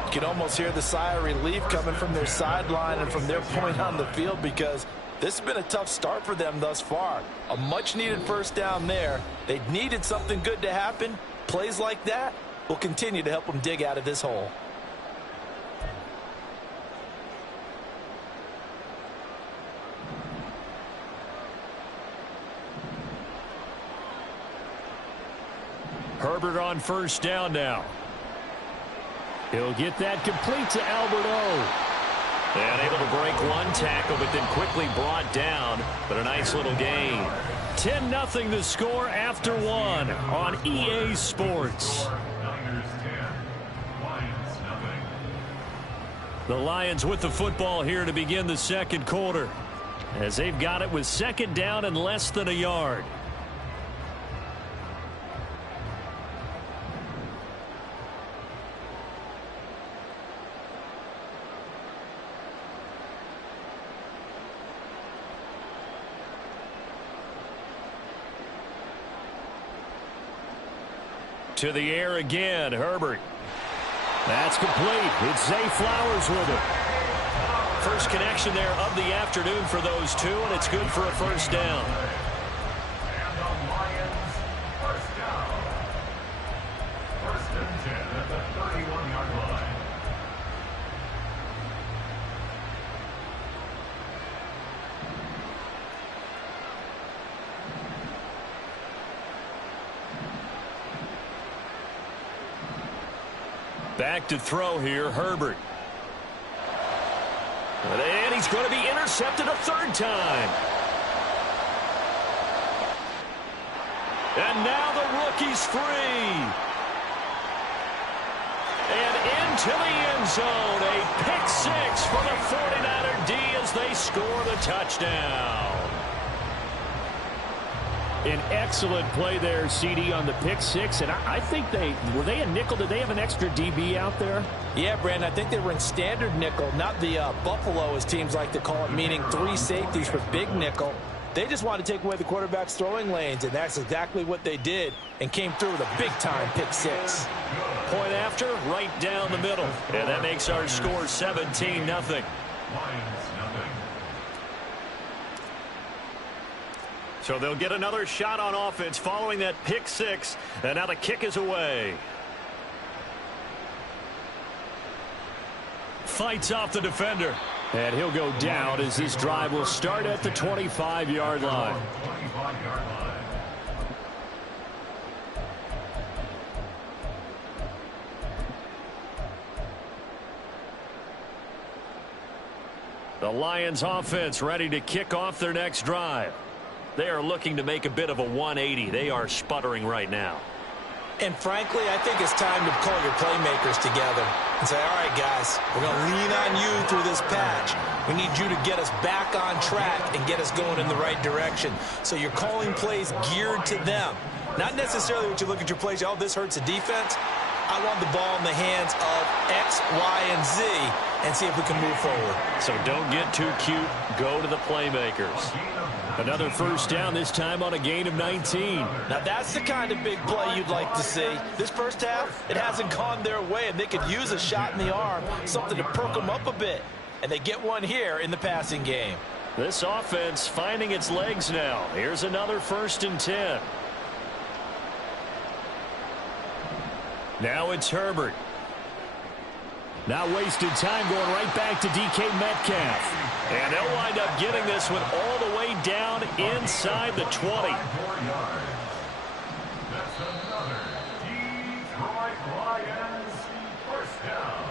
You can almost hear the sigh of relief coming from their sideline and from their point on the field, because this has been a tough start for them thus far. A much-needed first down there. They needed something good to happen. Plays like that will continue to help them dig out of this hole. Herbert on first down now. He'll get that complete to Albert O. And able to break one tackle, but then quickly brought down. But a nice little gain. 10-0 the score after 1 on EA Sports. The Lions with the football here to begin the second quarter, as they've got it with second down and less than a yard. To the air again, Herbert. That's complete. It's Zay Flowers with it. First connection there of the afternoon for those two, and it's good for a first down. And the Lions first down. First and 10 at the 31-yard line. Back to throw here, Herbert. And he's going to be intercepted a third time. And now the rookie's free. And into the end zone. A pick six for the 49er D as they score the touchdown. An excellent play there, CD, on the pick six. And I think were they a nickel? Did they have an extra DB out there? Yeah, Brandon, I think they were in standard nickel, not the Buffalo, as teams like to call it, meaning 3 safeties for big nickel. They just wanted to take away the quarterback's throwing lanes, and that's exactly what they did, and came through with a big-time pick six. Point after, right down the middle. And that makes our score 17-0. Lions, So they'll get another shot on offense following that pick six. And now the kick is away. Fights off the defender. And he'll go down as this drive will start at the 25-yard line. 25-yard line. The Lions offense ready to kick off their next drive. They are looking to make a bit of a 180. They are sputtering right now. And frankly, I think it's time to call your playmakers together and say, all right, guys, we're going to lean on you through this patch. We need you to get us back on track and get us going in the right direction. So you're calling plays geared to them. Not necessarily what you look at your plays, oh, this hurts the defense. I want the ball in the hands of X, Y, and Z and see if we can move forward. So don't get too cute. Go to the playmakers. Another first down, this time on a gain of 19. Now that's the kind of big play you'd like to see. This first half, it hasn't gone their way, and they could use a shot in the arm, something to perk them up a bit. And they get one here in the passing game. This offense finding its legs now. Here's another 1st and 10. Now it's Herbert. Not wasting time, going right back to DK Metcalf. And they'll wind up getting this one all the way down inside the 20. That's another Detroit Lions first down.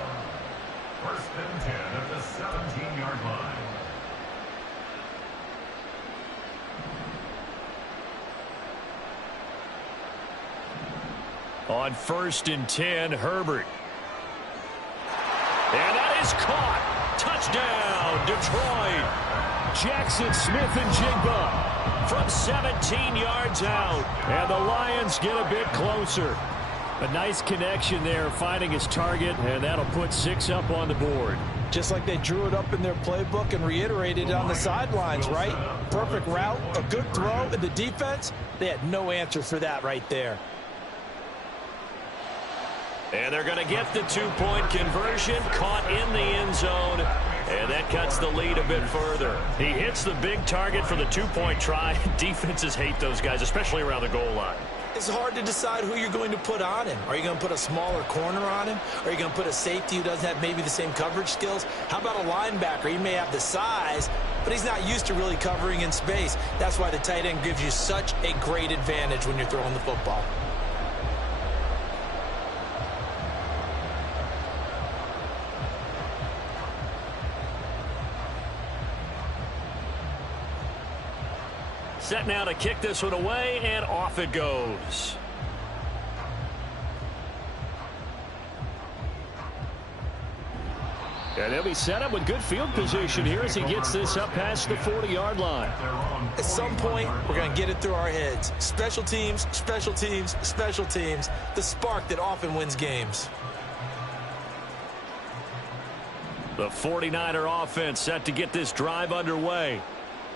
1st and 10 at the 17-yard line. On 1st and 10, Herbert. And that is caught. Touchdown, Detroit. Jackson Smith-Njigba from 17 yards out. And the Lions get a bit closer. A nice connection there, finding his target, and that'll put 6 up on the board. Just like they drew it up in their playbook and reiterated it on the sidelines, right? Perfect route, a good throw, and the defense, they had no answer for that right there. And they're going to get the 2-point conversion, caught in the end zone, and that cuts the lead a bit further. He hits the big target for the 2-point try. Defenses hate those guys, especially around the goal line. It's hard to decide who you're going to put on him. Are you going to put a smaller corner on him? Are you going to put a safety who doesn't have maybe the same coverage skills? How about a linebacker? He may have the size, but he's not used to really covering in space. That's why the tight end gives you such a great advantage when you're throwing the football. Set now to kick this one away, and off it goes. And he'll be set up with good field position here as he gets this up past the 40-yard line. At some point, we're going to get it through our heads. Special teams, special teams, special teams. The spark that often wins games. The 49er offense set to get this drive underway.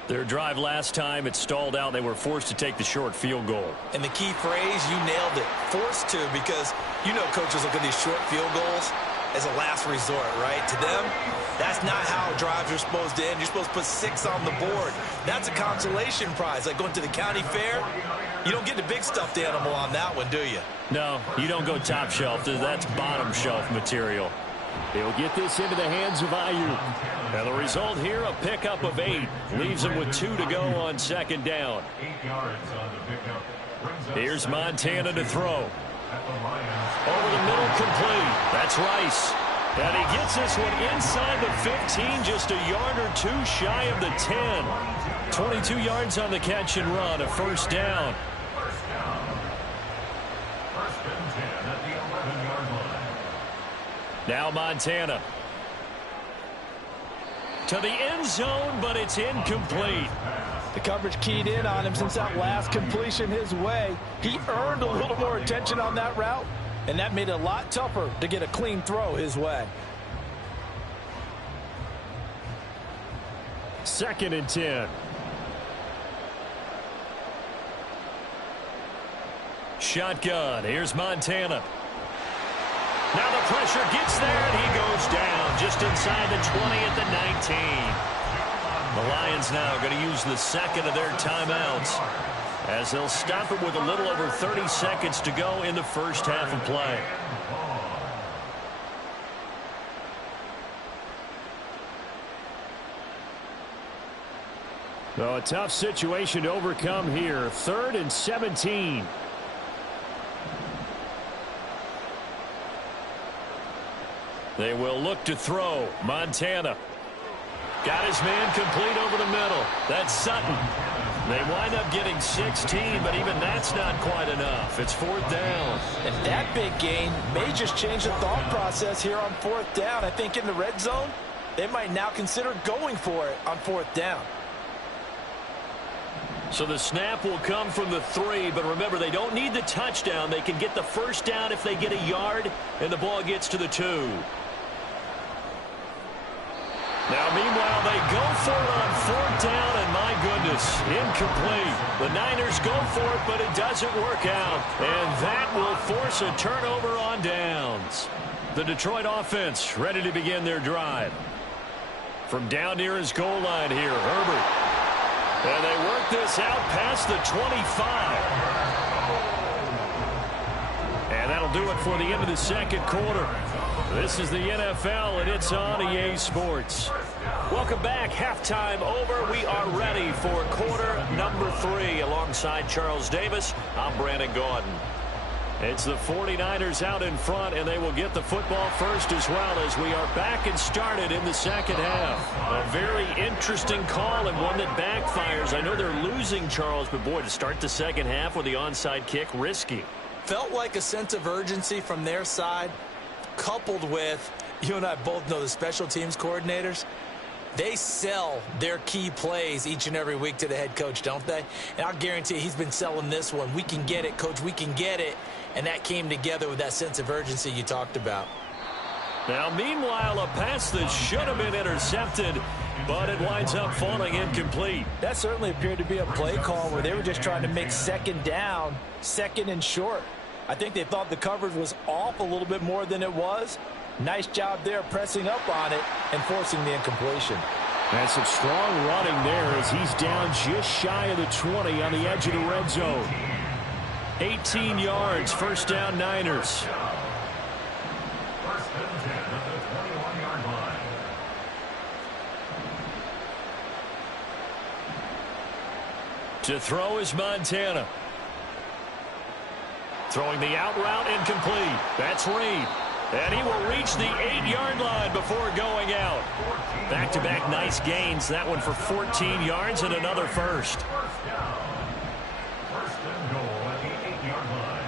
Their drive last time, it stalled out. They were forced to take the short field goal. And the key phrase, you nailed it. Forced to, because you know coaches look at these short field goals as a last resort, right? To them, that's not how drives are supposed to end. You're supposed to put 6 on the board. That's a consolation prize. Like going to the county fair, you don't get the big stuffed animal on that one, do you? No, you don't go top shelf. That's bottom shelf material. He'll get this into the hands of Ayuk. And the result here, a pickup of 8. Leaves him with 2 to go on 2nd down. 8 yards on the pickup. Here's Montana to throw. Over the middle, complete. That's Rice. And he gets this one inside the 15, just a yard or 2 shy of the 10. 22 yards on the catch and run, a first down. First down. 1st and 10 at the 11-yard line. Now Montana. To the end zone, but it's incomplete. The coverage keyed in on him since that last completion his way. He earned a little more attention on that route, and that made it a lot tougher to get a clean throw his way. 2nd and 10. Shotgun. Here's Montana. Now the pressure gets there, and he goes down just inside the 20 at the 19. The Lions now going to use the 2nd of their timeouts as they'll stop it with a little over 30 seconds to go in the first half of play. So a tough situation to overcome here. 3rd and 17. They will look to throw. Montana. Got his man complete over the middle. That's Sutton. They wind up getting 16, but even that's not quite enough. It's 4th down. And that big gain may just change the thought process here on 4th down. I think in the red zone, they might now consider going for it on 4th down. So the snap will come from the 3, but remember, they don't need the touchdown. They can get the first down if they get a yard, and the ball gets to the 2. Now, meanwhile, they go for it on 4th down, and my goodness, incomplete. The Niners go for it, but it doesn't work out. And that will force a turnover on downs. The Detroit offense ready to begin their drive. From down near his goal line here, Herbert. And they work this out past the 25. And that'll do it for the end of the second quarter. This is the NFL, and it's on EA Sports. Welcome back. Halftime over. We are ready for quarter number 3. Alongside Charles Davis, I'm Brandon Gaudin. It's the 49ers out in front, and they will get the football first as well as we are back and started in the second half. A very interesting call and one that backfires. I know they're losing, Charles, but boy, to start the second half with the onside kick, risky. Felt like a sense of urgency from their side, coupled with, you and I both know the special teams coordinators, they sell their key plays each and every week to the head coach, don't they? And I'll guarantee he's been selling this one. We can get it, coach, we can get it. And that came together with that sense of urgency you talked about. Now, meanwhile, a pass that should have been intercepted, but it winds up falling incomplete. That certainly appeared to be a play call where they were just trying to make second down, second and short. I think they thought the coverage was off a little bit more than it was. Nice job there pressing up on it and forcing the incompletion. And some strong running there as he's down just shy of the 20 on the edge of the red zone. 18 yards, first down Niners. First and 10 at the 21-yard line. To throw is Montana. Throwing the out route incomplete. That's Reed. And he will reach the 8-yard line before going out. Back-to-back nice gains. That one for 14 yards and another first. First down. First and goal at the 8-yard line.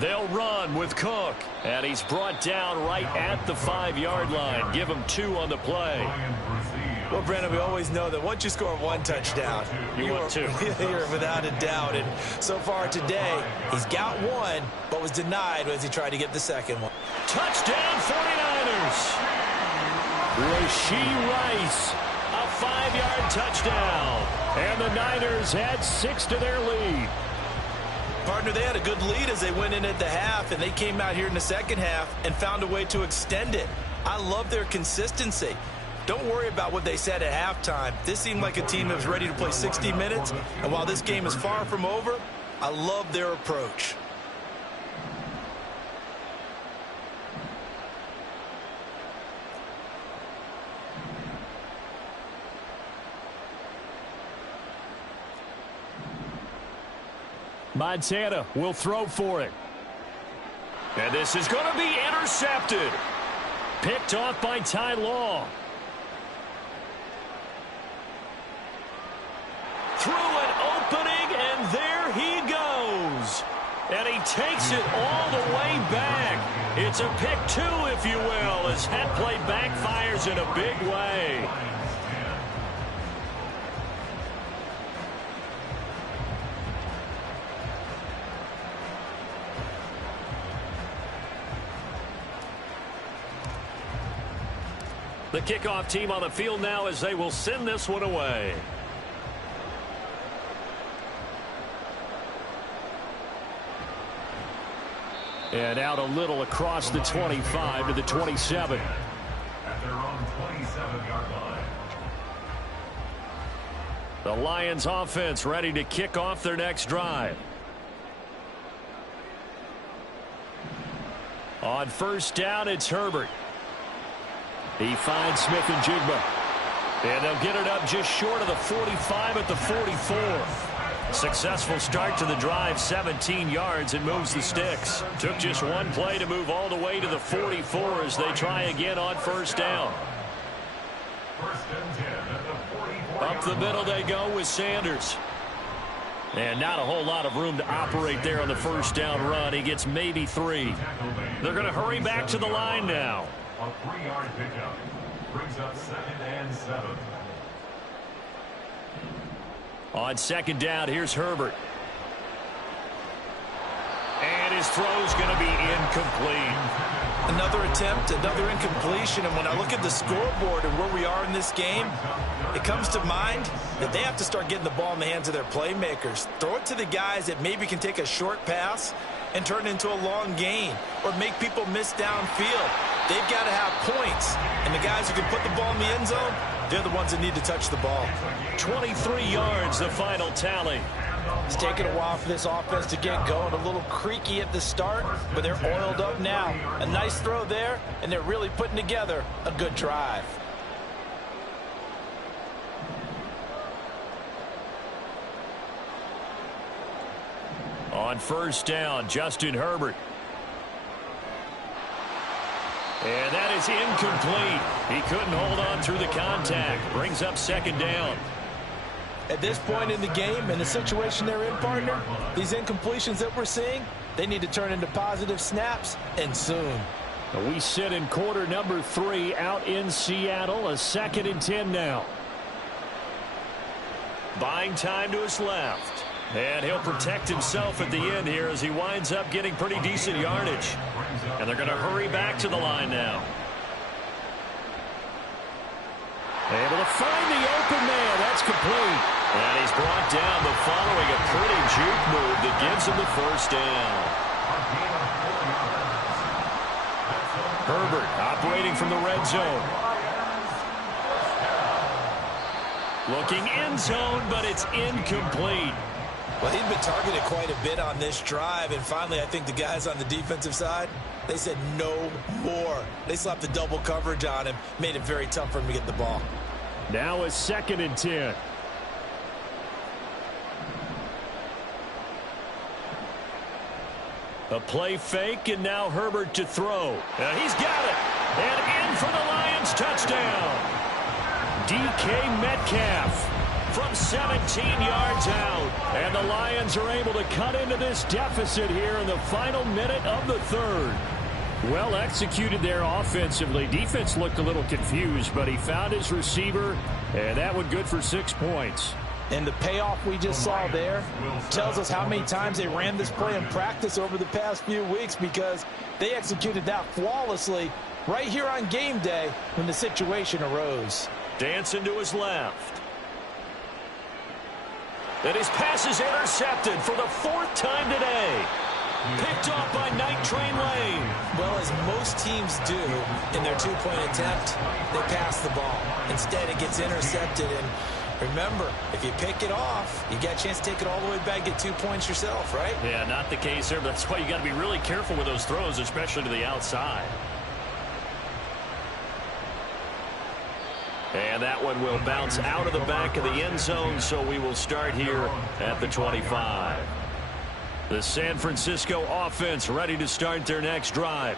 They'll run with Cook. And he's brought down right at the 5-yard line. Give him 2 on the play. Well, Brandon, we always know that once you score one touchdown, you want 2. You're without a doubt. And so far today, he's got 1, but was denied as he tried to get the second one. Touchdown 49ers. Rashee Rice, a 5-yard touchdown. And the Niners add 6 to their lead. Partner, they had a good lead as they went in at the half, and they came out here in the second half and found a way to extend it. I love their consistency. Don't worry about what they said at halftime. This seemed like a team that was ready to play 60 minutes, and while this game is far from over, I love their approach. Montana will throw for it. And this is going to be intercepted. Picked off by Ty Law. Through an opening, and there he goes. And he takes it all the way back. It's a pick 2, if you will, as that play backfires in a big way. The kickoff team on the field now as they will send this one away. And out a little across the 25 to the 27. At their own 27-yard line. The Lions offense ready to kick off their next drive. On first down, it's Herbert. He finds Smith and Jigba. And they'll get it up just short of the 45 at the 44. Successful start to the drive, 17 yards, and moves the sticks. Took just one play to move all the way to the 44 as they try again on first down. First and 10 at the 44. Up the middle they go with Sanders. And not a whole lot of room to operate there on the first down run. He gets maybe 3. They're going to hurry back to the line now. A 3-yard pickup brings up 2nd and 7. On second down, here's Herbert. And his throw's going to be incomplete. Another attempt, another incompletion, and when I look at the scoreboard and where we are in this game, it comes to mind that they have to start getting the ball in the hands of their playmakers. Throw it to the guys that maybe can take a short pass and turn it into a long gain or make people miss downfield. They've got to have points, and the guys who can put the ball in the end zone, they're the ones that need to touch the ball. 23 yards, the final tally. It's taken a while for this offense to get going. A little creaky at the start, but they're oiled up now. A nice throw there, and they're really putting together a good drive. On first down, Justin Herbert. And that is incomplete. He couldn't hold on through the contact. Brings up second down. At this point in the game, in the situation they're in, partner, these incompletions that we're seeing, they need to turn into positive snaps, and soon. We sit in quarter number 3 out in Seattle. A 2nd and 10 now. Buying time to his left. And he'll protect himself at the end here as he winds up getting pretty decent yardage. And they're going to hurry back to the line now. Able to find the open man. That's complete. And he's brought down, but following a pretty juke move that gives him the first down. Herbert operating from the red zone. Looking end zone, but it's incomplete. Well, he'd been targeted quite a bit on this drive, and finally I think the guys on the defensive side, they said no more. They slapped the double coverage on him, made it very tough for him to get the ball. Now a 2nd and 10. A play fake, and now Herbert to throw. He's got it. And in for the Lions touchdown. DK Metcalf from 17 yards out. And the Lions are able to cut into this deficit here in the final minute of the 3rd. Well executed there offensively. Defense looked a little confused, but he found his receiver, and that one good for 6 points. And the payoff we just saw there tells us how many times they ran this play in practice over the past few weeks, because they executed that flawlessly right here on game day when the situation arose. Dancing to his left. And his pass is intercepted for the 4th time today. Picked off by Night Train Lane. Well, as most teams do in their two-point attempt, they pass the ball. Instead, it gets intercepted. And remember, if you pick it off, you got a chance to take it all the way back, get 2 points yourself, right? Yeah, not the case there, but that's why you got to be really careful with those throws, especially to the outside. And that one will bounce out of the back of the end zone, so we will start here at the 25. The San Francisco offense ready to start their next drive.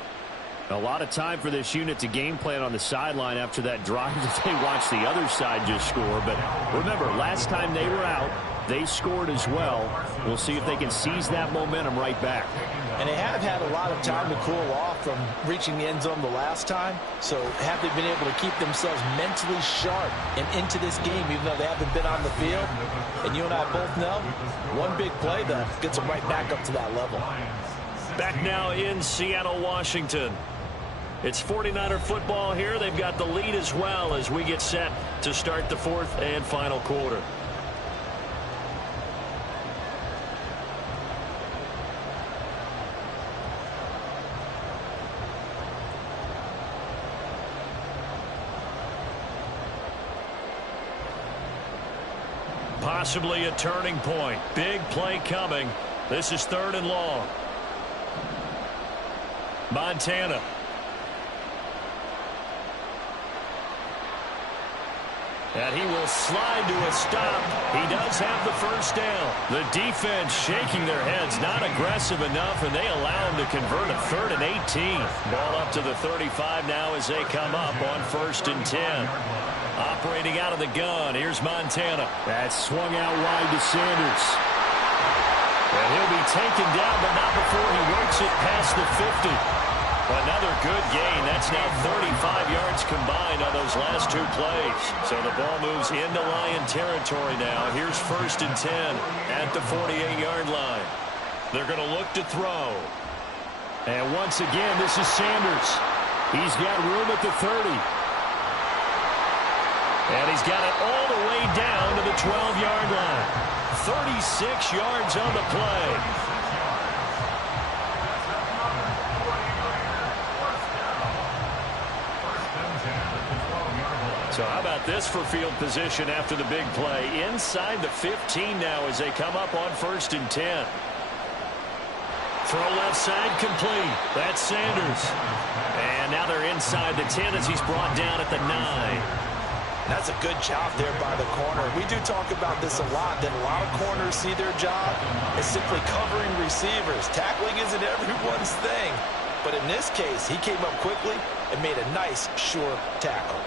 A lot of time for this unit to game plan on the sideline after that drive that they watched the other side just score. But remember, last time they were out, they scored as well. We'll see if they can seize that momentum right back. And they have had a lot of time to cool off from reaching the end zone the last time. So have they been able to keep themselves mentally sharp and into this game, even though they haven't been on the field? And you and I both know, one big play, though, gets them right back up to that level. Back now in Seattle, Washington. It's 49er football here. They've got the lead as well as we get set to start the 4th and final quarter. Possibly a turning point. Big play coming. This is 3rd and long. Montana. And he will slide to a stop. He does have the first down. The defense shaking their heads, not aggressive enough, and they allow him to convert a 3rd and 18. Ball up to the 35 now as they come up on 1st and 10. Operating out of the gun, here's Montana. That's swung out wide to Sanders. And he'll be taken down, but not before he works it past the 50. Another good gain. That's now 35 yards combined on those last 2 plays. So the ball moves into Lion territory now. Here's 1st and 10 at the 48-yard line. They're going to look to throw. And once again, this is Sanders. He's got room at the 30. And he's got it all the way down to the 12-yard line. 36 yards on the play. So how about this for field position after the big play? Inside the 15 now as they come up on 1st and 10. Throw left side complete. That's Sanders. And now they're inside the 10 as he's brought down at the 9. That's a good job there by the corner. We do talk about this a lot, that a lot of corners see their job as simply covering receivers. Tackling isn't everyone's thing. But in this case, he came up quickly and made a nice, sure tackle.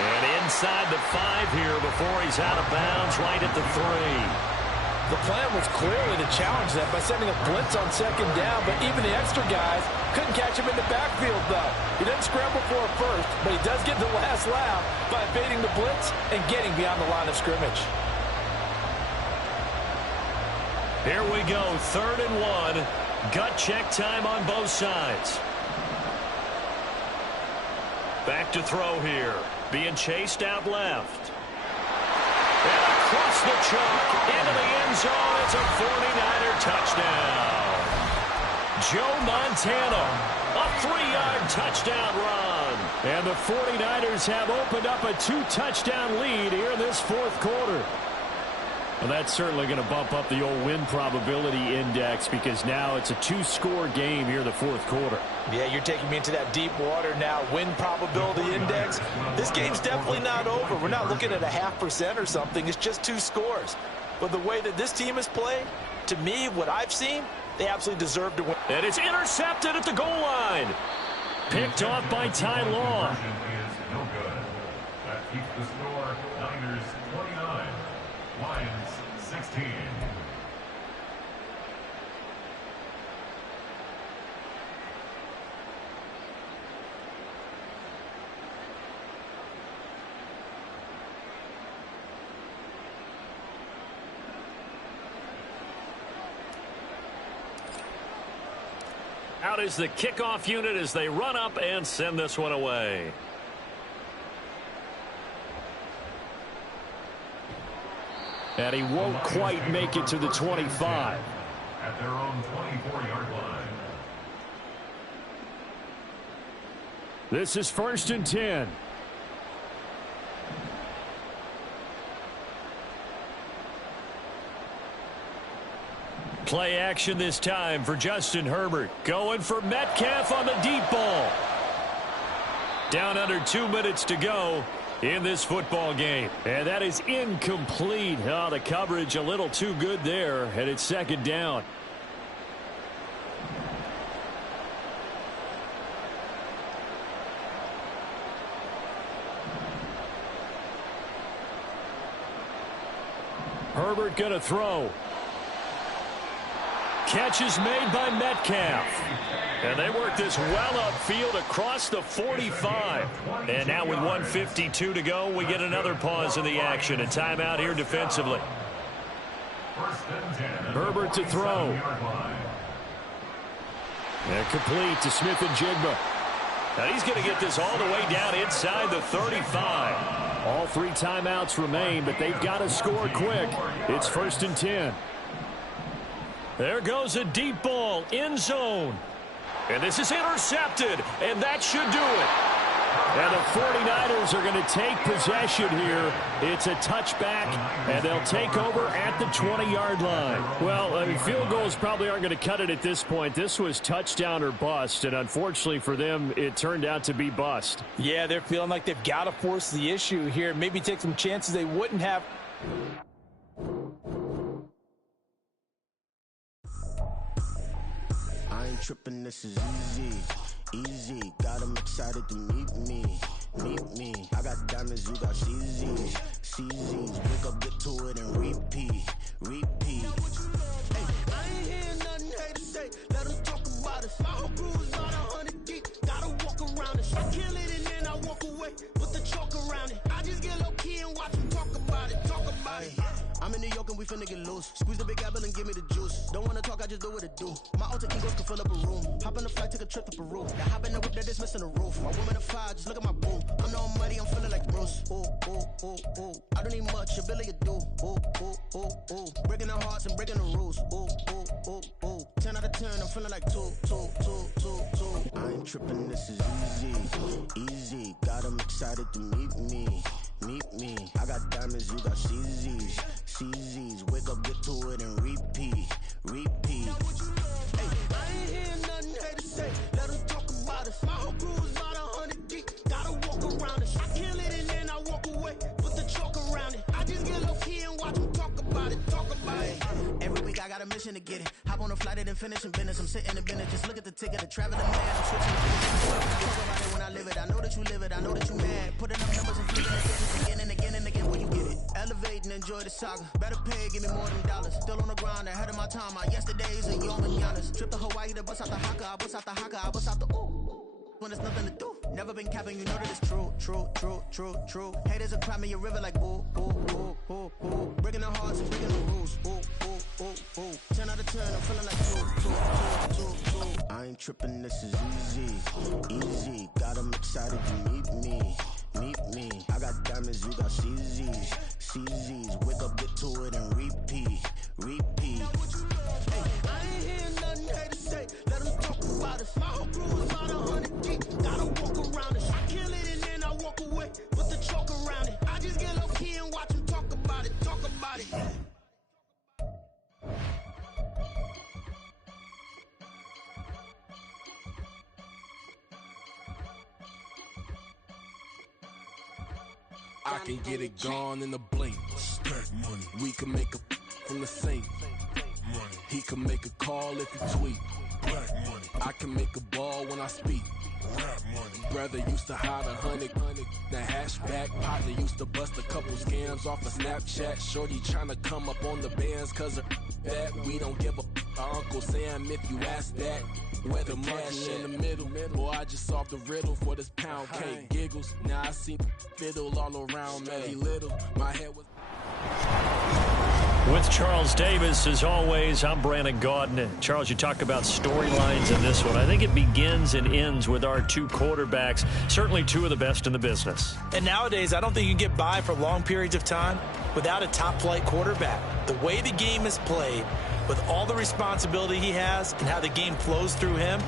And inside the 5 here before he's out of bounds right at the 3. The plan was clearly to challenge them by sending a blitz on 2nd down, but even the extra guys couldn't catch him in the backfield, though. He didn't scramble for a first, but he does get the last laugh by evading the blitz and getting beyond the line of scrimmage. Here we go, 3rd and 1. Gut check time on both sides. Back to throw here. Being chased out left. And across the chalk into the end zone. It's a 49er touchdown. Joe Montana, a 3-yard touchdown run. And the 49ers have opened up a 2-touchdown lead here in this 4th quarter. Well, that's certainly going to bump up the old win probability index because now it's a 2-score game here in the 4th quarter. Yeah, you're taking me into that deep water now. Win probability index. This game's definitely not over. We're not looking at a 0.5% or something. It's just 2 scores. But the way that this team has played, to me, what I've seen, they absolutely deserve to win. And it's intercepted at the goal line. Picked off by Ty Law. No good. That keeps the score Niners 29, Lions 16. Out is the kickoff unit as they run up and send this one away. And he won't quite make it to the 25. At their own 24-yard line. This is 1st and 10. Play action this time for Justin Herbert. Going for Metcalf on the deep ball. Down under 2 minutes to go in this football game. And that is incomplete. Oh, the coverage a little too good there. And it's 2nd down. Herbert going to throw. Catch is made by Metcalf. And they work this well upfield across the 45. And now with 1:52 to go, we get another pause in the action. A timeout here defensively. Herbert to throw. And complete to Smith and Jigba. Now he's going to get this all the way down inside the 35. All 3 timeouts remain, but they've got to score quick. It's 1st and 10. There goes a deep ball, end zone. And this is intercepted, and that should do it. And the 49ers are going to take possession here. It's a touchback, and they'll take over at the 20-yard line. Well, field goals probably aren't going to cut it at this point. This was touchdown or bust, and unfortunately for them, it turned out to be bust. Yeah, they're feeling like they've got to force the issue here. Maybe take some chances they wouldn't have. I ain't tripping, this is easy, got them excited to meet me, I got diamonds, you got CZs, wake up, get to it and repeat, hey, I ain't hear nothing haters say, let them talk about it, my whole crew is about 100 deep, gotta walk around it, I kill it and then I walk away, with the chalk around it, I just get low key and watch them talk about it, I'm in in New York and we finna get loose. Squeeze the big apple and give me the juice. Don't wanna talk, I just do what it do. My alter egos can fill up a room. Hop on the flight, take a trip to Peru. Now hop in the whip that is missing the roof. My woman a fire, just look at my boom. I'm the almighty, I'm feeling like Bruce. Ooh, ooh, ooh, ooh. I don't need much, ability to do. Ooh, ooh, ooh, ooh. Breaking the hearts and breaking the rules. Ooh, ooh, ooh, ooh. 10 out of 10, I'm feeling like 2. I ain't tripping, this is easy. Got 'em excited to meet me. I got diamonds, you got CZs. Wake up, get to it and repeat. Hey, I ain't hearing nothing haters say. Let them talk about us. My whole crew is about 100 deep. Gotta walk around it. I kill it and then I walk away. Put the chalk around it. I just get low key and watch them talk about it. Every week I got a mission to get it. Hop on a flight and finish in business. I'm sitting in business. Just look at the ticket. The traveling man. I'm switching. Talk about it when I live it. I know that you live it. I know that you mad. Putting up numbers and flipping it again and again and again when you get it. Elevate and enjoy the saga. Better pay, give me more than dollars. Still on the grind, ahead of my time. My yesterdays are young and Giannis. Trip to Hawaii to bust out the haka. I bust out the haka. I bust out the ooh. When there's nothing to do. Never been capping, you know that it's true. Haters will cry me a river like boo. Breaking the hearts and breaking the rules. Ooh. 10 out of 10, I'm feeling like 2. I ain't tripping, this is easy. Got 'em excited to meet me. I got diamonds, you got CZs. Wake up, get to it and repeat. Hey, I ain't hearing nothing haters say. Let them talk about us. My whole crew is about 100 deep. Gotta walk around it. I kill it and then I walk away. Put the chalk around it. I just get low key and watch them talk about it. I can get it gone in a blink. Stack money. We can make a from the sink. Money. He can make a call if he tweet. Black money. I can make a ball when I speak. Rap money. Brother used to hide 100. The hashback partner used to bust a couple scams off of Snapchat. Shorty tryna come up on the bands cause of that. We don't give a Uncle Sam if you ask that. Where the money in the middle. Boy, I just solved the riddle for this pound cake. Giggles. Now I see fiddle all around me. Little. My head was... With Charles Davis, as always, I'm Brandon Gaudin. And Charles, you talk about storylines in this one. I think it begins and ends with our two quarterbacks, certainly two of the best in the business. And nowadays, I don't think you can get by for long periods of time without a top-flight quarterback. The way the game is played, with all the responsibility he has and how the game flows through him,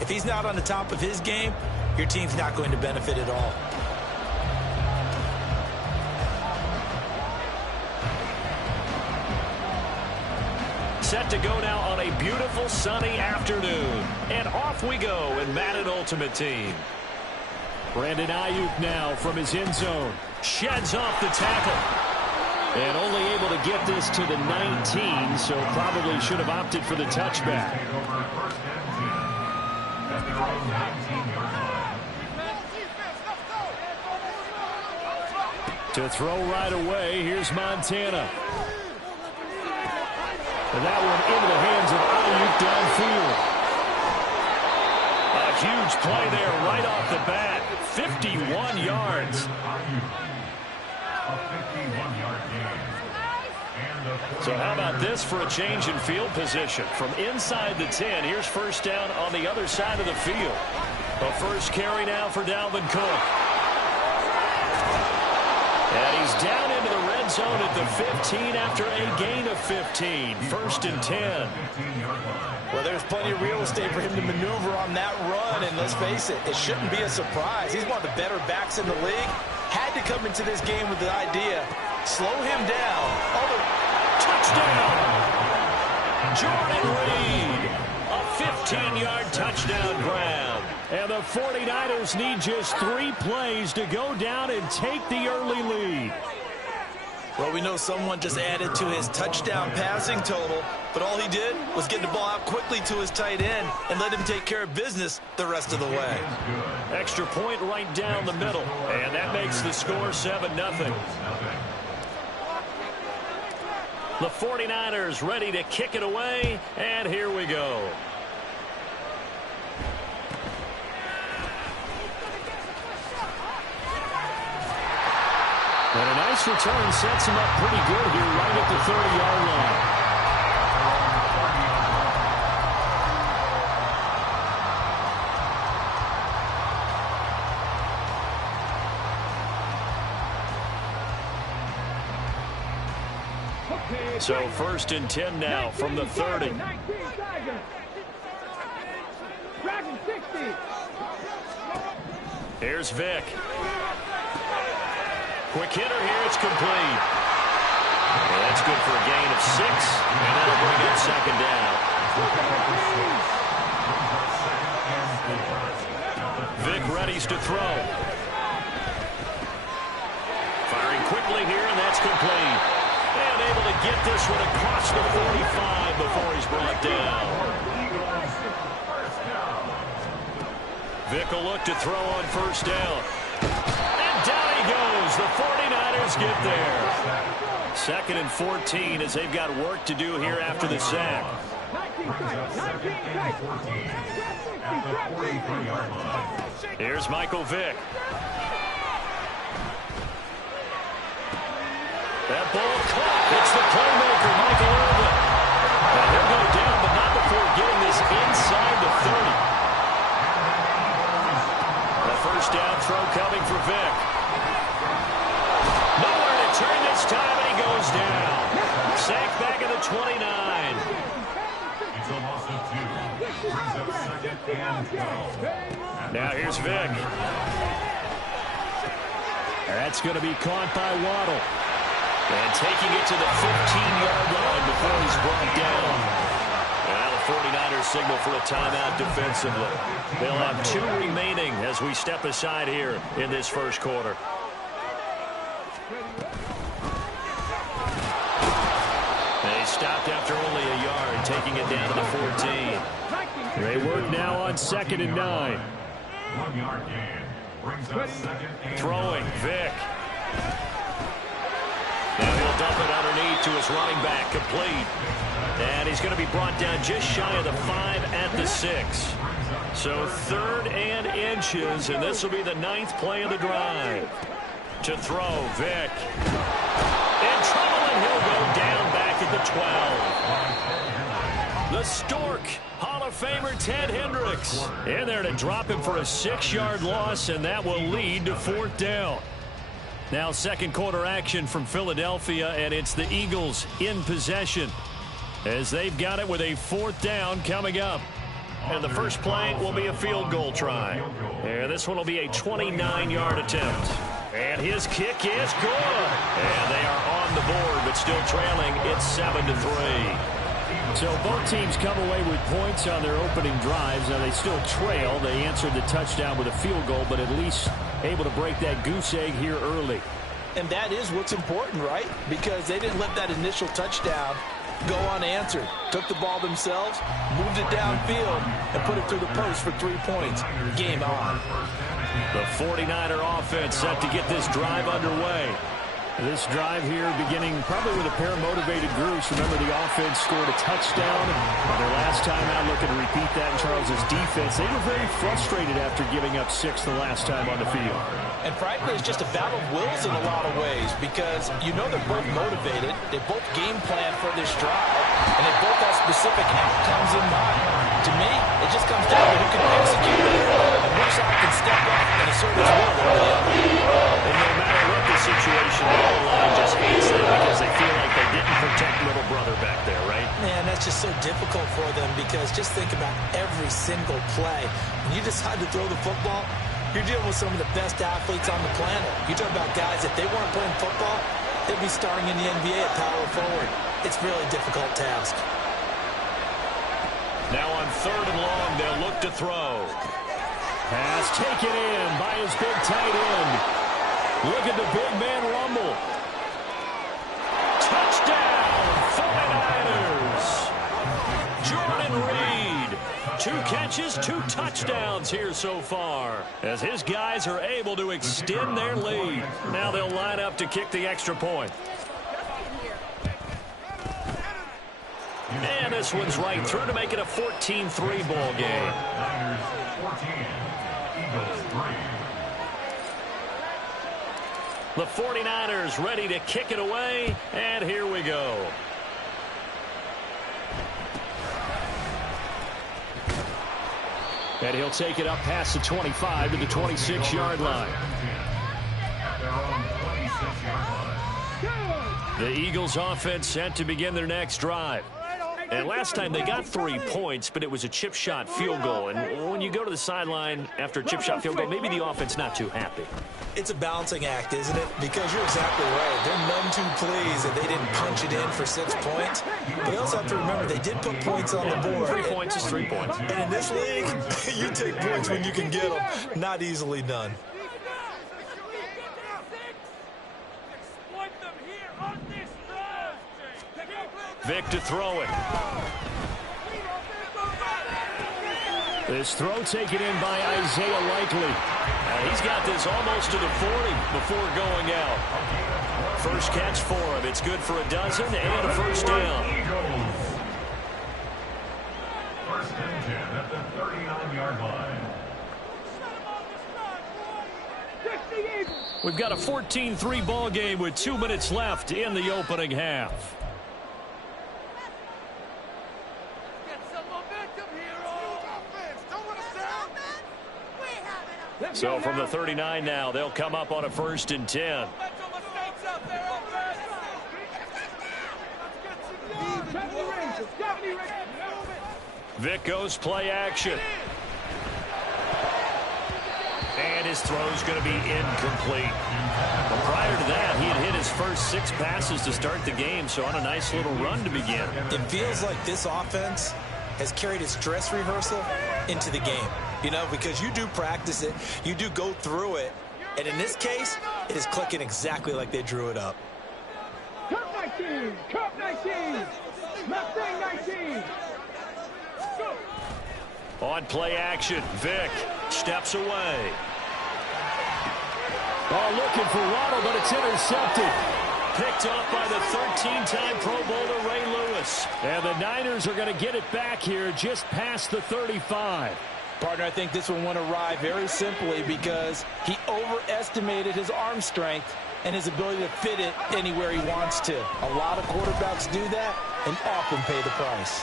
if he's not on the top of his game, your team's not going to benefit at all. Set to go now on a beautiful sunny afternoon. And off we go in Madden Ultimate Team. Brandon Ayuk now from his end zone. Sheds off the tackle. And only able to get this to the 19, so probably should have opted for the touchback. To throw right away, here's Montana. And that one into the hands of Ayuk downfield. A huge play there right off the bat. 51 yards. A 51-yard gain. So how about this for a change in field position? From inside the 10, here's first down on the other side of the field. The first carry now for Dalvin Cook. And he's down into the red zone at the 15 after a gain of 15. First and 10. Well, there's plenty of real estate for him to maneuver on that run, and let's face it, it shouldn't be a surprise. He's one of the better backs in the league. Had to come into this game with the idea, slow him down. Touchdown! Jordan Reed, a 15-yard touchdown grab. And the 49ers need just 3 plays to go down and take the early lead. Well, we know someone just added to his touchdown passing total, but all he did was get the ball out quickly to his tight end and let him take care of business the rest of the way. Extra point right down the middle, and that makes the score 7-0. The 49ers ready to kick it away, and here we go. And a nice return sets him up pretty good here right at the 30-yard line. So 1st and 10 now from the 30. Here's Vick. Quick hitter here. It's complete. Well, that's good for a gain of 6, and that'll bring in 2nd down. Vick readies to throw. Firing quickly here, and that's complete. And able to get this one across the 45 before he's brought down. Vick will look to throw on 1st down. And down he goes. The 49ers get there. 2nd and 14 as they've got work to do here after the sack. Here's Michael Vick. That ball caught. It's the playmaker, Michael Irvin. And he'll go down, but not before getting this inside the 30. The 1st down throw coming for Vick. Nowhere to turn this time, and he goes down. Sacked back at the 29. It's a loss of 2. Brings up 2nd and 12. Now here's Vick. That's going to be caught by Waddle. And taking it to the 15-yard line before he's brought down. Now the 49ers signal for a timeout defensively. They'll have 2 remaining as we step aside here in this 1st quarter. They stopped after only a yard, taking it down to the 14. They work now on 2nd and 9. 1-yard gain. Brings up 2nd and throwing, Vick. Now he'll dump it underneath to his running back, complete. And he's going to be brought down just shy of the 5 at the 6. So 3rd and inches, and this will be the 9th play of the drive. To throw, Vick. In trouble, and he'll go down back at the 12. The Stork, Hall of Famer Ted Hendricks. In there to drop him for a 6-yard loss, and that will lead to 4th down. Now 2nd quarter action from Philadelphia, and it's the Eagles in possession as they've got it with a 4th down coming up. And the first play will be a field goal try. And this one will be a 29-yard attempt. And his kick is good. And they are on the board, but still trailing. It's 7-3. So both teams come away with points on their opening drives. Now they still trail. They answered the touchdown with a field goal, but at least able to break that goose egg here early. And that is what's important, right? Because they didn't let that initial touchdown go unanswered. Took the ball themselves, moved it downfield, and put it through the post for 3 points. Game on. The 49er offense set to get this drive underway. This drive here beginning probably with a pair of motivated groups. Remember, the offense scored a touchdown on their last time out. Looking to repeat that in Charles's defense. They were very frustrated after giving up 6 the last time on the field. And frankly, it's just a battle of wills in a lot of ways because you know they're both motivated. They both game plan for this drive, and they both have specific outcomes in mind. To me, it just comes down to who can execute it. And which side can step up and assert his will over the other. And no matter what the situation, the O-line just hates them because they feel like they didn't protect little brother back there, right? Man, that's just so difficult for them because just think about every single play. When you decide to throw the football, you're dealing with some of the best athletes on the planet. You talk about guys, if they weren't playing football, they'd be starting in the NBA at power forward. It's a really difficult task. Now on 3rd and long, they'll look to throw. Pass taken in by his big tight end. Look at the big man rumble. Touchdown, 49ers. Jordan Reed. 2 catches, 2 touchdowns here so far as his guys are able to extend their lead. Now they'll line up to kick the extra point. And this one's right through to make it a 14-3 ball game. Niners 14, Eagles 3. The 49ers ready to kick it away, and here we go. And he'll take it up past the 25 to the 26-yard line. The Eagles offense set to begin their next drive. And last time they got 3 points, but it was a chip shot field goal. And when you go to the sideline after a chip shot field goal, maybe the offense not too happy. It's a balancing act, isn't it? Because you're exactly right. They're none too pleased that they didn't punch it in for 6 points. But they also have to remember they did put points on the board. 3 points is 3 points. And in this league, you take points when you can get them. Not easily done. Vic to throw it. This throw taken in by Isaiah Likely. He's got this almost to the 40 before going out. First catch for him. It's good for a dozen and a first down. First and 10 at the 39-yard line. We've got a 14-3 ball game with 2 minutes left in the opening half. So from the 39 now, they'll come up on a 1st and 10. Vic goes play action. And his throw's going to be incomplete. But prior to that, he had hit his first 6 passes to start the game, so on a nice little run to begin. It feels like this offense has carried its dress rehearsal into the game. You know, because you do practice it, you do go through it, and in this case, it is clicking exactly like they drew it up. Cup 19! Cup 19! Mustang 19! Go! On play action, Vic steps away. Oh, looking for Waddle, but it's intercepted. Picked off by the 13-time Pro Bowler Ray Lewis. And the Niners are going to get it back here just past the 35. Partner, I think this one went awry very simply because he overestimated his arm strength and his ability to fit it anywhere he wants to. A lot of quarterbacks do that and often pay the price.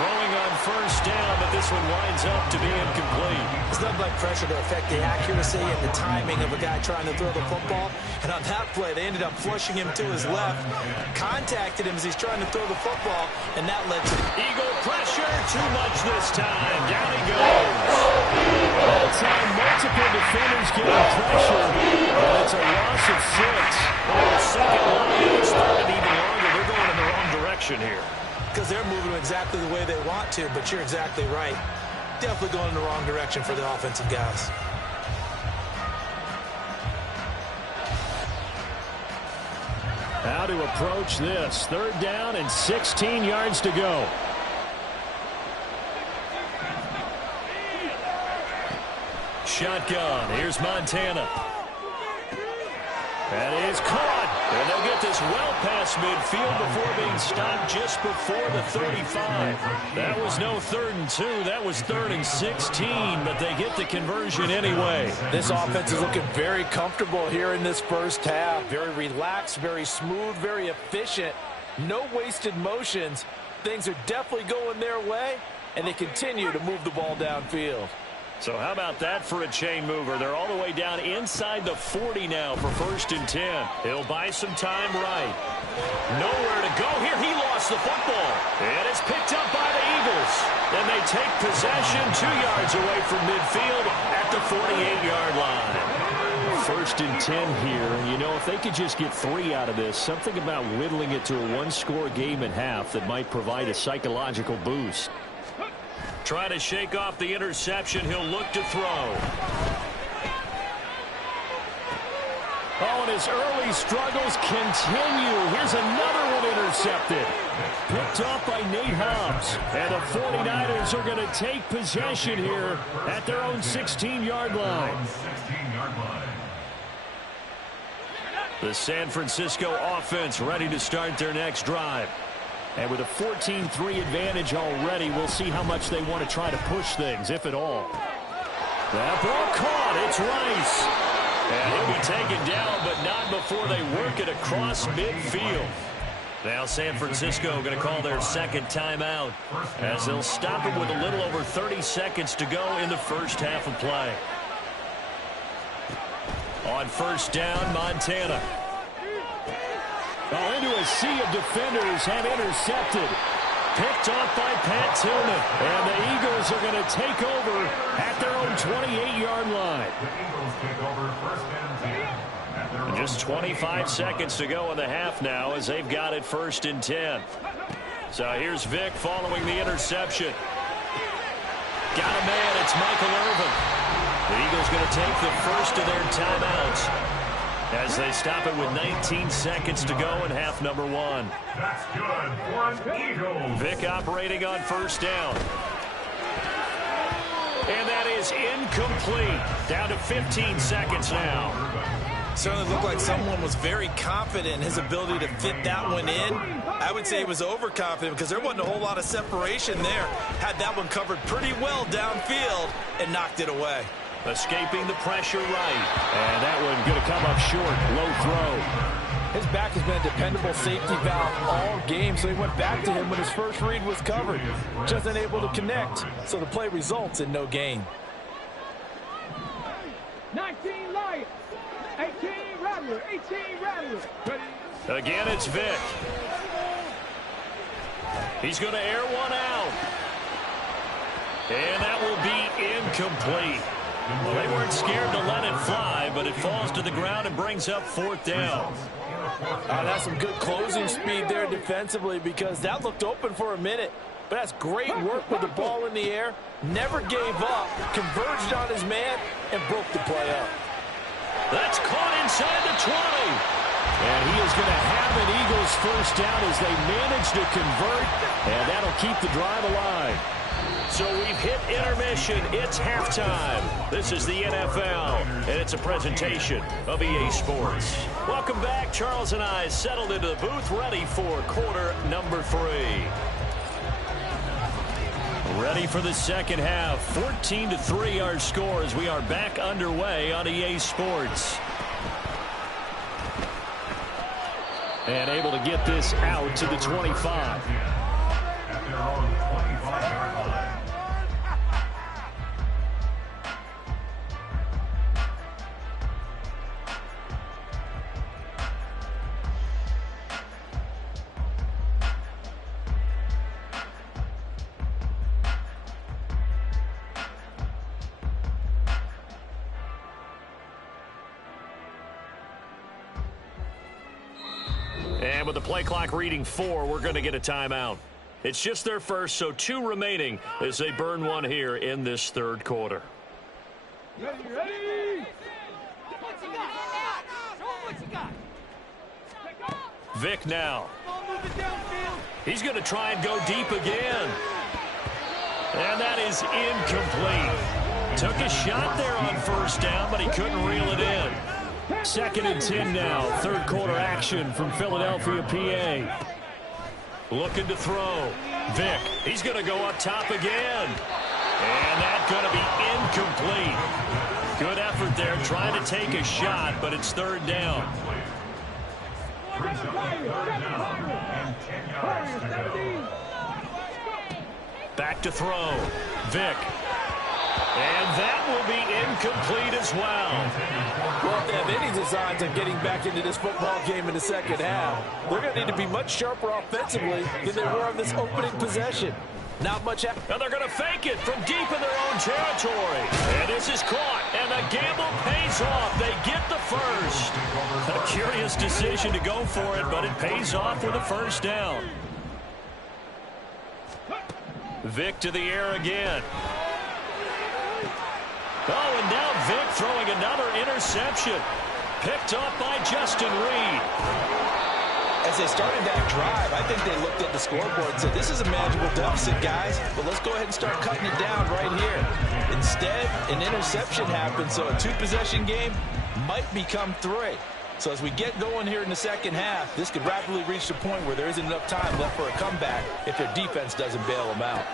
Throwing on first down, but this one winds up to be incomplete. It's nothing like pressure to affect the accuracy and the timing of a guy trying to throw the football. And on that play, they ended up flushing him to his left, contacted him as he's trying to throw the football, and that led to Eagle pressure, too much this time. Down he goes. All time, multiple defenders getting pressure, but it's a loss of 6. The second line, it's started even longer. They're going in the wrong direction here. because they're moving exactly the way they want to, but you're exactly right. Definitely going in the wrong direction for the offensive guys. How to approach this. 3rd down and 16 yards to go. Shotgun. Here's Montana. That is caught. And they'll get this well past midfield before being stopped just before the 35. That was no 3rd and 2. That was 3rd and 16, but they get the conversion anyway. This offense is looking very comfortable here in this first half. Very relaxed, very smooth, very efficient. No wasted motions. Things are definitely going their way, and they continue to move the ball downfield. So how about that for a chain mover? They're all the way down inside the 40 now for 1st and 10. He'll buy some time right. Nowhere to go here. He lost the football. And it's picked up by the Eagles. And they take possession 2 yards away from midfield at the 48-yard line. 1st and 10 here. And, you know, if they could just get 3 out of this, something about whittling it to a one-score game at half that might provide a psychological boost. Trying to shake off the interception. He'll look to throw. Oh, and his early struggles continue. Here's another one intercepted. Picked off by Nate Hobbs. And the 49ers are going to take possession here at their own 16-yard line. The San Francisco offense ready to start their next drive. And with a 14-3 advantage already, we'll see how much they want to try to push things, if at all. That ball caught. It's Rice. And he'll be taken down, but not before they work it across midfield. Now San Francisco going to call their second timeout as they'll stop it with a little over 30 seconds to go in the first half of play. On first down, Montana. Oh, into a sea of defenders and intercepted. Picked off by Pat Tillman. And the Eagles are going to take over at their own 28-yard line. Just 25 seconds to go in the half now as they've got it 1st and 10. So here's Vick following the interception. Got a man. It's Michael Irvin. The Eagles going to take the first of their timeouts as they stop it with 19 seconds to go in half number 1. That's good for an Eagle. Vick operating on first down. And that is incomplete. Down to 15 seconds now. Certainly looked like someone was very confident in his ability to fit that one in. I would say he was overconfident because there wasn't a whole lot of separation there. Had that one covered pretty well downfield and knocked it away. Escaping the pressure right. And that one going to come up short. Low throw. His back has been a dependable safety valve all game, so he went back to him when his first read was covered. Just unable to connect, so the play results in no gain. 19 Lions. 18 Rattler. 18 Rattler. Again, it's Vick. He's going to air one out. And that will be incomplete. Well, they weren't scared to let it fly, but it falls to the ground and brings up 4th down. That's some good closing speed there defensively because that looked open for a minute. But that's great work with the ball in the air. Never gave up, converged on his man, and broke the play up. That's caught inside the 20. And he is going to have an Eagles first down as they manage to convert, and that'll keep the drive alive. So we've hit intermission. It's halftime. This is the NFL, and it's a presentation of EA Sports. Welcome back. Charles and I settled into the booth, ready for quarter number 3. Ready for the second half. 14-3 our score as we are back underway on EA Sports. And able to get this out to the 25. At their own 25-yard line. And with the play clock reading 4, we're going to get a timeout. It's just their first, so 2 remaining as they burn one here in this third quarter. Ready? Vick now. He's going to try and go deep again. And that is incomplete. Took a shot there on first down, but he couldn't reel it in. 2nd and 10 now. Third quarter action from Philadelphia, PA. Looking to throw. Vick, he's going to go up top again. And that's going to be incomplete. Good effort there trying to take a shot, but it's 3rd down. Back to throw. Vick. And that will be incomplete as well. Well, if they have any designs on getting back into this football game in the second half, they're going to need to be much sharper offensively than they were on this opening possession. Not much. And they're going to fake it from deep in their own territory. And this is caught, and the gamble pays off. They get the first. A curious decision to go for it, but it pays off with a first down. Vick to the air again. Oh, and now Vick throwing another interception. Picked off by Justin Reed. As they started that drive, I think they looked at the scoreboard and said, this is a manageable deficit, guys, but let's go ahead and start cutting it down right here. Instead, an interception happened, so a 2-possession game might become 3. So as we get going here in the second half, this could rapidly reach the point where there isn't enough time left for a comeback if their defense doesn't bail them out.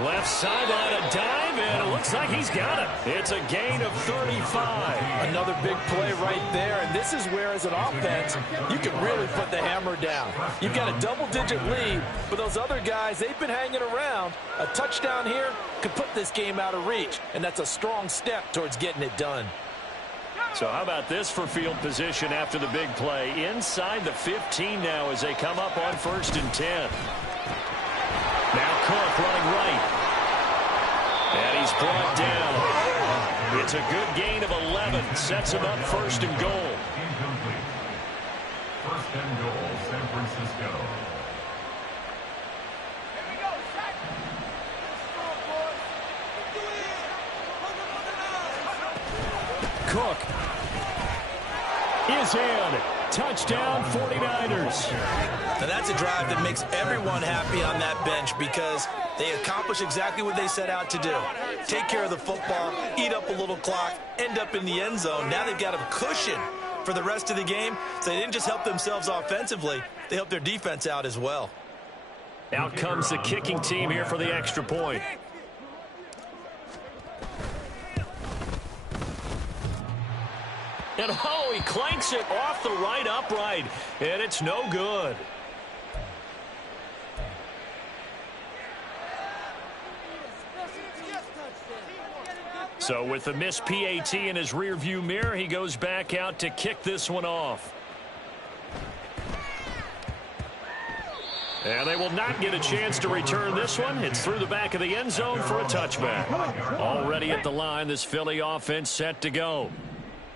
Left sideline, a dive, and it looks like he's got it. It's a gain of 35. Another big play right there, and this is where, as an offense, you can really put the hammer down. You've got a double-digit lead, but those other guys, they've been hanging around. A touchdown here could put this game out of reach, and that's a strong step towards getting it done. So how about this for field position after the big play? Inside the 15 now as they come up on 1st and 10. Now Cook running right. And he's brought down. It's a good gain of 11. Sets him up 1st and goal. Incomplete. 1st and goal, San Francisco. Cook is in. Touchdown 49ers. Now that's a drive that makes everyone happy on that bench because they accomplish exactly what they set out to do. Take care of the football, eat up a little clock, end up in the end zone. Now they've got a cushion for the rest of the game. So they didn't just help themselves offensively, they helped their defense out as well. Out comes the kicking team here for the extra point. And oh, he clanks it off the right upright, and it's no good. So with the missed PAT in his rearview mirror, he goes back out to kick this one off. And they will not get a chance to return this one. It's through the back of the end zone for a touchback. Already at the line, this Philly offense set to go.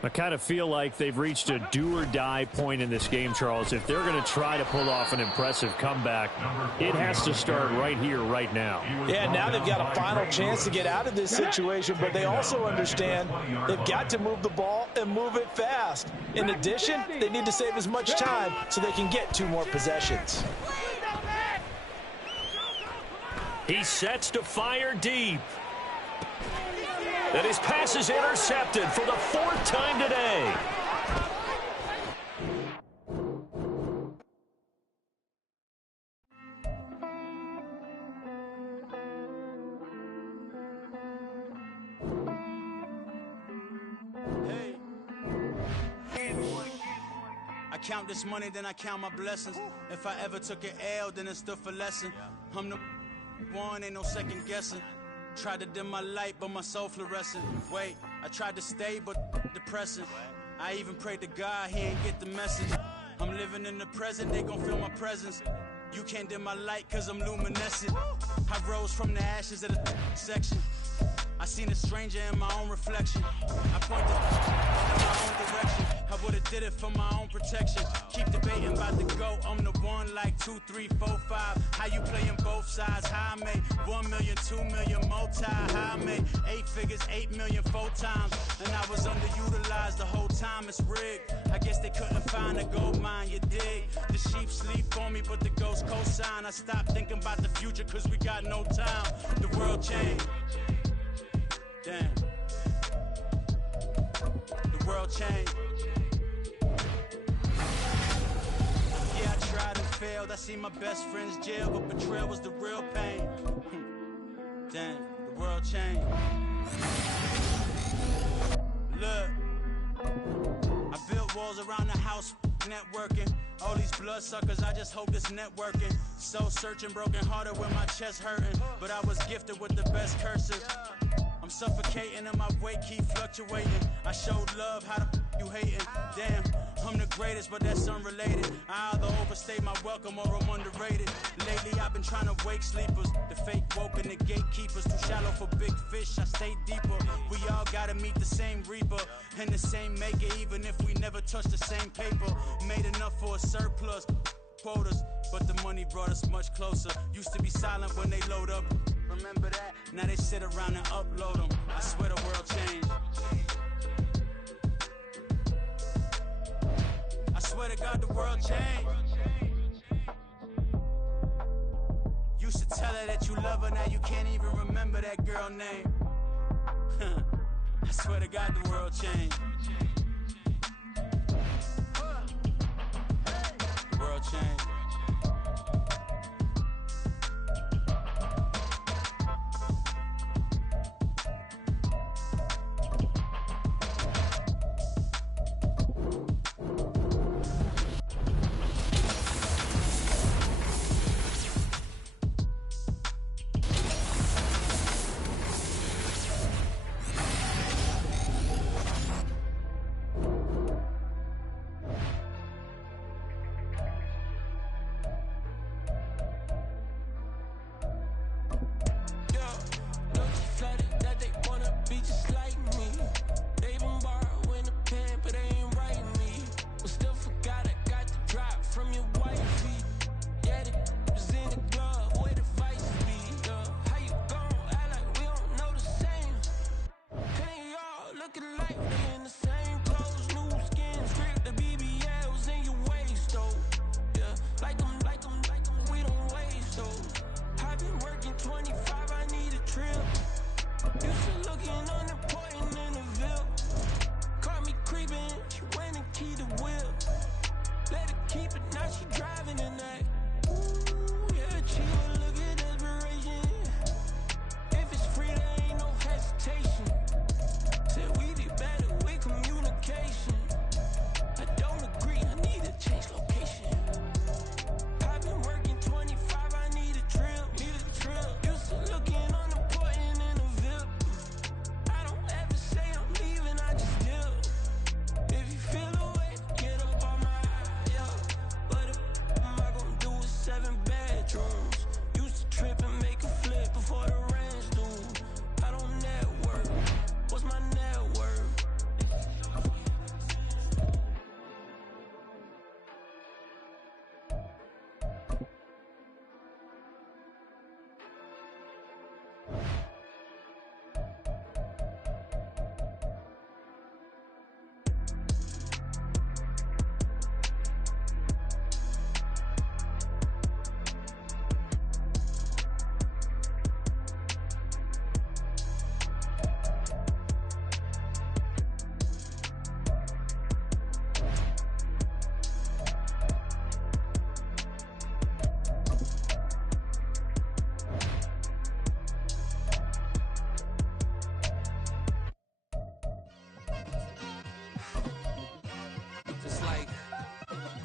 I kind of feel like they've reached a do-or-die point in this game, Charles. If they're going to try to pull off an impressive comeback, it has to start right here, right now. Yeah, now they've got a final chance to get out of this situation, but they also understand they've got to move the ball and move it fast. In addition, they need to save as much time so they can get 2 more possessions. He sets to fire deep. And his pass is intercepted for the 4th time today. I count this money, then I count my blessings. If I ever took an L, then it stood for lesson. I'm the one, ain't no second guessing. Tried to dim my light, but my soul fluorescent. Wait, I tried to stay, but depressing. I even prayed to God, he ain't get the message. I'm living in the present, they gon' feel my presence. You can't dim my light, cause I'm luminescent. I rose from the ashes of the section. I seen a stranger in my own reflection. I pointed in my own direction. I would've did it for my own protection. Keep debating about the GOAT. I'm the one like 2, 3, 4, 5. How you playing both sides? How I made 1 million, 2 million multi. How I made 8 figures, 8 million 4 times. And I was underutilized the whole time. It's rigged. I guess they couldn't find a gold mine, you dig? The sheep sleep on me, but the ghost cosign. I stopped thinking about the future cause we got no time. The world changed. Damn. The world changed. Yeah, I tried and failed. I see my best friends jail, but betrayal was the real pain. Damn, the world changed. Look, I built walls around the house, networking. All these bloodsuckers, I just hope this networking. Soul searching, broken hearted with my chest hurting. But I was gifted with the best curses. I'm suffocating and my weight keep fluctuating. I showed love, how the you hating? Damn, I'm the greatest, but that's unrelated. I either overstay my welcome or I'm underrated. Lately I've been trying to wake sleepers. The fake woke and the gatekeepers. Too shallow for big fish, I stay deeper. We all gotta meet the same reaper and the same maker, even if we never touch the same paper. Made enough for a surplus quotas, but the money brought us much closer. Used to be silent when they load up. Remember that? Now they sit around and upload them. I swear the world changed. I swear to God the world changed. Used to tell her that you love her, now you can't even remember that girl name. I swear to God the world changed. The world changed.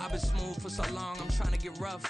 I've been smooth for so long, I'm trying to get rough.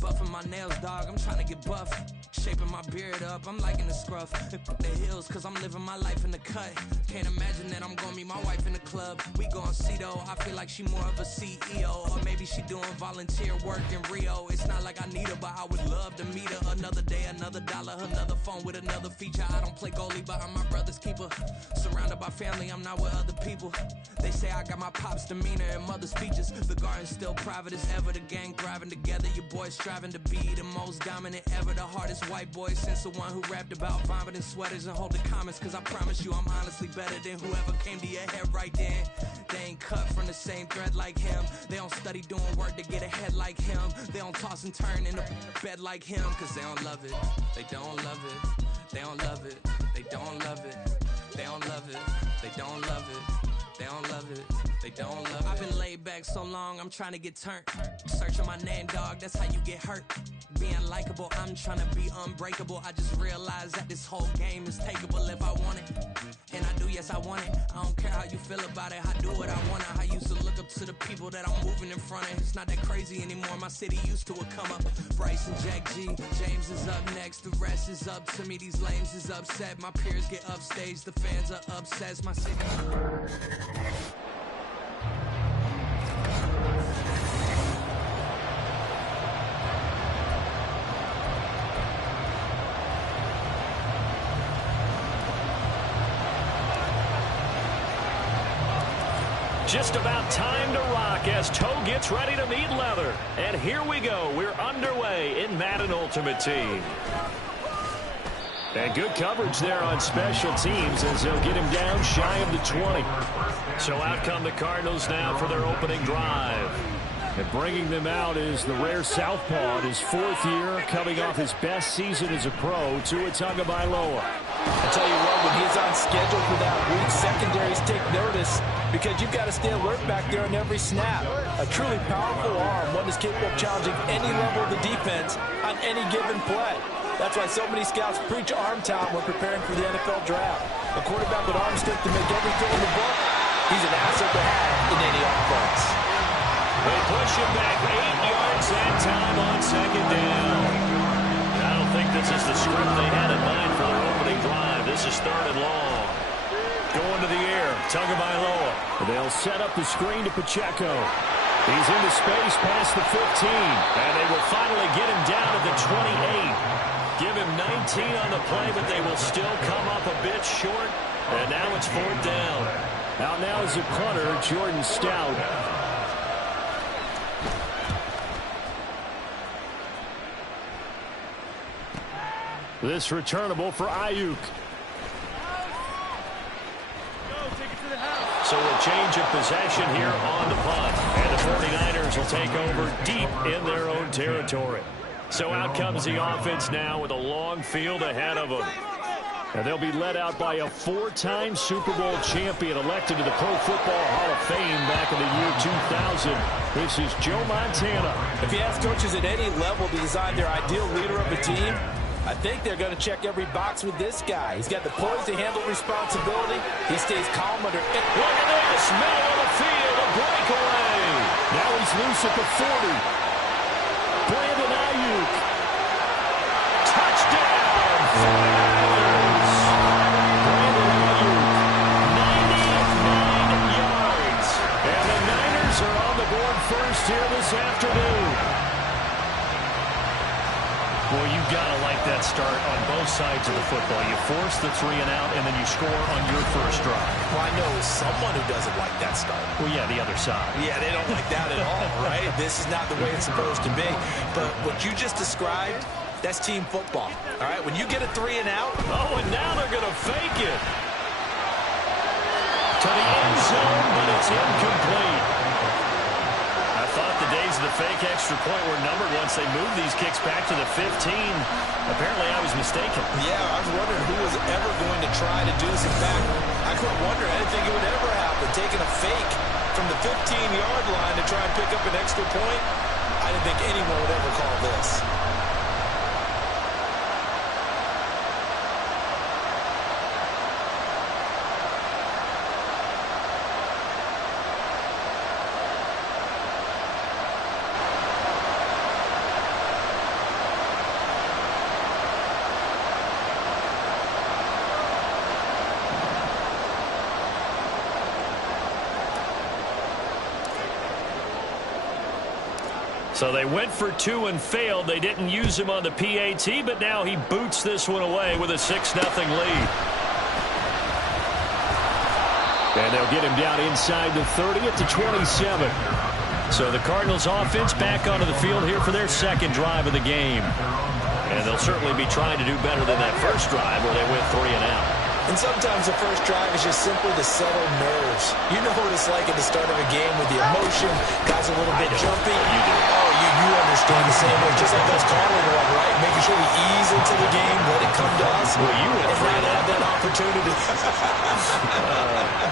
Buffing my nails, dog, I'm trying to get buff. Shaping my beard up, I'm liking the scruff. The hills, cause I'm living my life in the cut. Can't imagine that I'm gonna meet my wife in the club. We gon' see though, I feel like she more of a CEO. Or maybe she doing volunteer work in Rio. It's not like I need her, but I would love to meet her. Another day, another dollar, another phone with another feature. I don't play goalie, but I'm my brother's keeper. Surrounded by family, I'm not with other people. They say I got my pop's demeanor and mother's features. The garden's still private as ever. The gang thriving together. Your boys striving to be the most dominant ever. The hardest white boy since the one who rapped about vomiting sweaters and holding comments. Cause I promise you I'm honestly better than whoever came to your head right then. They ain't cut from the same thread like him. They don't study doing work to get ahead like him. They don't toss and turn in the bed like him. Cause they don't love it. They don't love it. They don't love it. They don't love it. They don't love it. They don't love it. They don't love it. They don't love it. I've been laid back so long, I'm trying to get turned. Searching my name, dog, that's how you get hurt. Being likable, I'm trying to be unbreakable. I just realized that this whole game is takeable if I want it. And I do, yes, I want it. I don't care how you feel about it. I do what I want. I used to look up to the people that I'm moving in front of. It's not that crazy anymore. My city used to come up. Bryce and Jack G. James is up next. The rest is up to me. These lames is upset. My peers get upstage. The fans are obsessed. My city... Just about time to rock as Toe gets ready to meet leather. And here we go. We're underway in Madden Ultimate Team. And good coverage there on special teams as they'll get him down shy of the 20. So out come the Cardinals now for their opening drive. And bringing them out is the rare southpaw in his fourth year, coming off his best season as a pro, Tua Tagovailoa. I tell you what, when he's on schedule for that week, secondaries take notice because you've got to stay alert back there on every snap. A truly powerful arm, one that's capable of challenging any level of the defense on any given play. That's why so many scouts preach arm talent when preparing for the NFL draft. A quarterback with arm strength to make every throw in the book, he's an asset to have in any offense. They push him back 8 yards that time on second down. I don't think this is the script they had in mind for their opening drive. This is third and long. Going to the air, Tagovailoa. They'll set up the screen to Pacheco. He's into space past the 15, and they will finally get him down to the 28. Give him 19 on the play, but they will still come up a bit short, and now it's fourth down. Out now is the punter, Jordan Stout. This returnable for Ayuk. So a change of possession here on the punt. And the 49ers will take over deep in their own territory. So out comes the offense now with a long field ahead of them. And they'll be led out by a 4-time Super Bowl champion elected to the Pro Football Hall of Fame back in the year 2000. This is Joe Montana. If you ask coaches at any level to design their ideal leader of a team, I think they're going to check every box with this guy. He's got the poise to handle responsibility. He stays calm under... Look at this, middle of the field, a breakaway. Now he's loose at the 40. Brandon Ayuk. Touchdown, 49ers. Brandon Ayuk, 99 yards. And the Niners are on the board first here this afternoon. Well, you've got to like that start on both sides of the football. You force the 3 and out, and then you score on your first drive. Well, I know someone who doesn't like that start. Well, yeah, the other side. Yeah, they don't like that at all, right? This is not the way it's supposed to be. But what you just described, that's team football, all right? When you get a 3 and out. Oh, and now they're going to fake it. To the end zone, but it's incomplete. I thought the days of the fake extra point were numbered once they moved these kicks back to the 15. Apparently, I was mistaken. Yeah, I was wondering who was ever going to try to do this. In fact, I couldn't wonder anything it would ever happen. Taking a fake from the 15-yard line to try and pick up an extra point, I didn't think anyone would ever call this. So they went for 2 and failed. They didn't use him on the PAT, but now he boots this one away with a 6-0 lead. And they'll get him down inside the 30 at the 27. So the Cardinals offense back onto the field here for their second drive of the game. And they'll certainly be trying to do better than that first drive where they went 3 and out. And sometimes the first drive is just simply to settle nerves. You know what it's like at the start of a game with the emotion, guys a little bit jumpy. You do. Oh, you understand the same way, just like us calling one, right? Making sure we ease into the game, let it come to us. Well, you went 3 and out. Have that opportunity.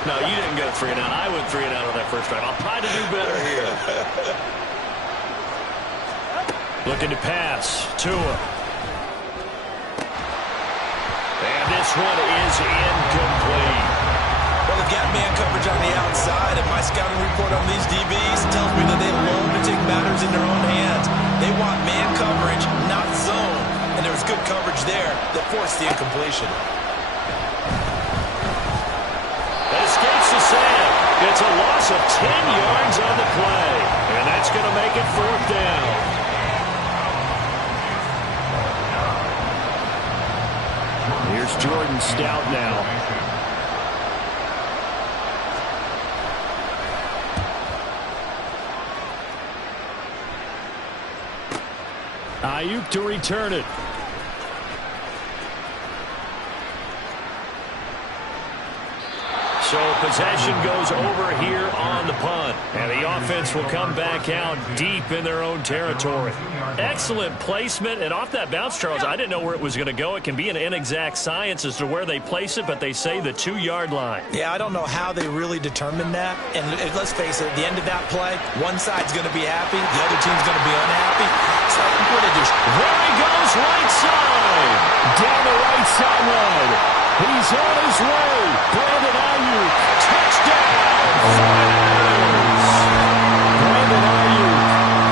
No, you didn't go 3 and out. I went 3 and out on that first drive. I'll try to do better here. Looking to pass. Tua. And this one is incomplete. Well, they've got man coverage on the outside, and my scouting report on these DBs tells me that they love to take matters in their own hands. They want man coverage, not zone. And there was good coverage there that forced the incompletion. That escapes the sand. It's a loss of 10 yards on the play. And that's going to make it 4th down. Here's Jordan Stout now. Ayuk to return it. So possession goes over here on the punt. And the offense will come back out deep in their own territory. Excellent placement. And off that bounce, Charles, I didn't know where it was going to go. It can be an inexact science as to where they place it, but they say the 2-yard line. Yeah, I don't know how they really determined that. And let's face it, at the end of that play, one side's going to be happy, the other team's going to be unhappy. It's like, what did you... There he goes, right side. Down the right sideline. He's on his way. Brandon Ayuk. Touchdown. Brandon Ayuk.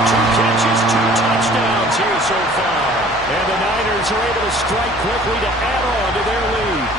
2 catches, 2 touchdowns here so far. And the Niners are able to strike quickly to add on to their lead.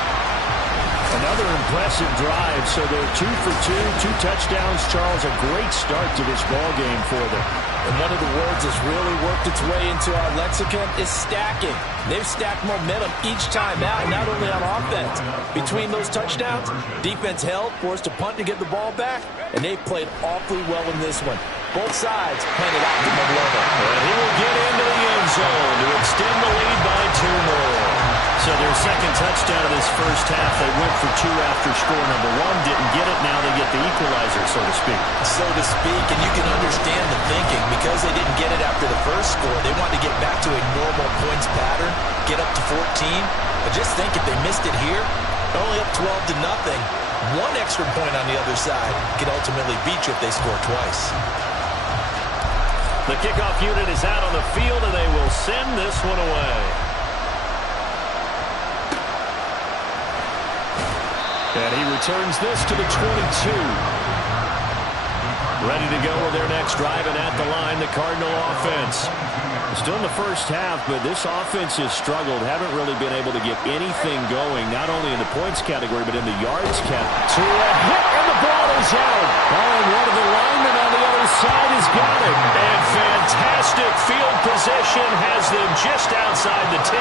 Another impressive drive. So they're 2 for 2, 2 touchdowns. Charles, a great start to this ball game for them. And one of the words that's really worked its way into our lexicon is stacking. They've stacked momentum each time out, not only on offense. Between those touchdowns, defense held, forced a punt to get the ball back, and they played awfully well in this one. Both sides playing at optimum level. And he will get into the end zone to extend the lead by 2 more. So their second touchdown of this first half, they went for 2 after score number 1. Didn't get it. Now they get the equalizer, so to speak. So to speak, and you can understand the thinking. Because they didn't get it after the first score, they wanted to get back to a normal points pattern, get up to 14. But just think, if they missed it here, only up 12-0, 1 extra point on the other side could ultimately beat you if they score twice. The kickoff unit is out on the field, and they will send this one away. And he returns this to the 22. Ready to go with their next drive, and at the line, the Cardinal offense. Still in the first half, but this offense has struggled. Haven't really been able to get anything going, not only in the points category, but in the yards category. To a hit, and the ball is out. And one of the linemen on the other side has got it. And fantastic field position has them just outside the 10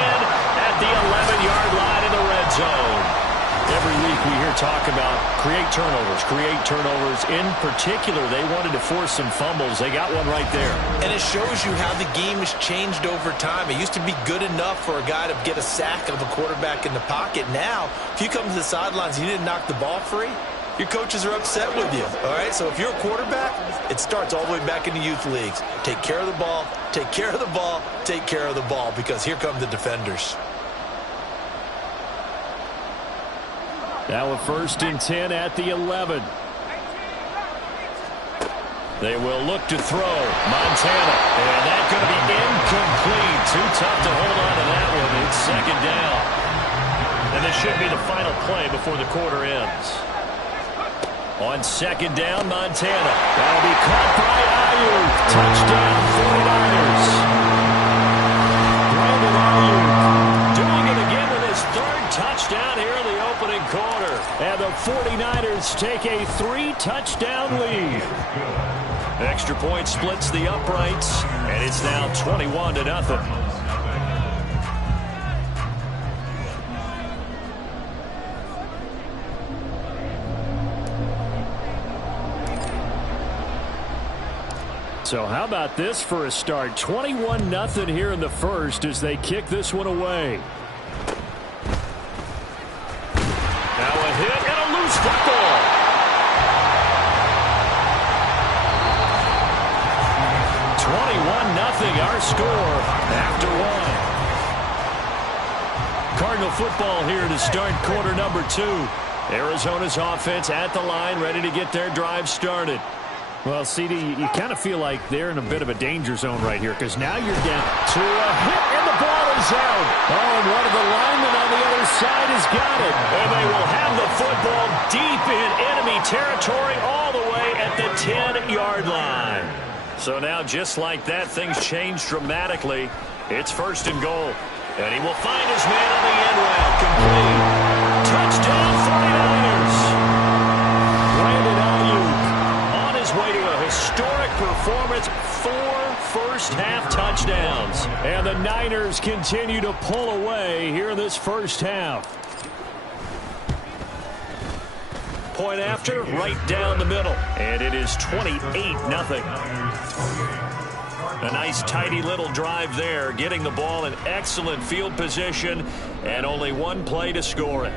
at the 11-yard line in the red zone. Every week we hear talk about create turnovers. In particular, they wanted to force some fumbles. They got one right there. And it shows you how the game has changed over time. It used to be good enough for a guy to get a sack of a quarterback in the pocket. Now, if you come to the sidelines and you didn't knock the ball free, your coaches are upset with you. All right, so if you're a quarterback, it starts all the way back in the youth leagues. Take care of the ball, take care of the ball, take care of the ball, because here come the defenders. Now a 1st and 10 at the 11. They will look to throw. Montana. And that's going to be incomplete. Too tough to hold on to that one. It's 2nd down. And this should be the final play before the quarter ends. On 2nd down, Montana. That'll be caught by Ayuk. Touchdown, 49ers. Brandon Ayuk doing it again with his 3rd touchdown touchdown here in the opening quarter. And the 49ers take a 3-touchdown lead. Extra point splits the uprights, and it's now 21-0. So how about this for a start? 21-0 here in the first as they kick this one away. Now a hit and a loose football. Our score after one. Cardinal football here to start quarter number 2. Arizona's offense at the line, ready to get their drive started. Well, CD, you kind of feel like they're in a bit of a danger zone right here because now you're down to a hit and the ball is out. Oh, and one of the linemen on the other side has got it. And they will have the football deep in enemy territory all the way at the 10-yard line. So now, just like that, things change dramatically. It's 1st and goal. And he will find his man on the end route. Complete. Touchdown, 49ers. Brandon Ayuk on his way to a historic performance. 4 first-half touchdowns. And the Niners continue to pull away here in this first half. Point after, right down the middle. And it is 28-0. A nice, tidy little drive there, getting the ball in excellent field position, and only one play to score it.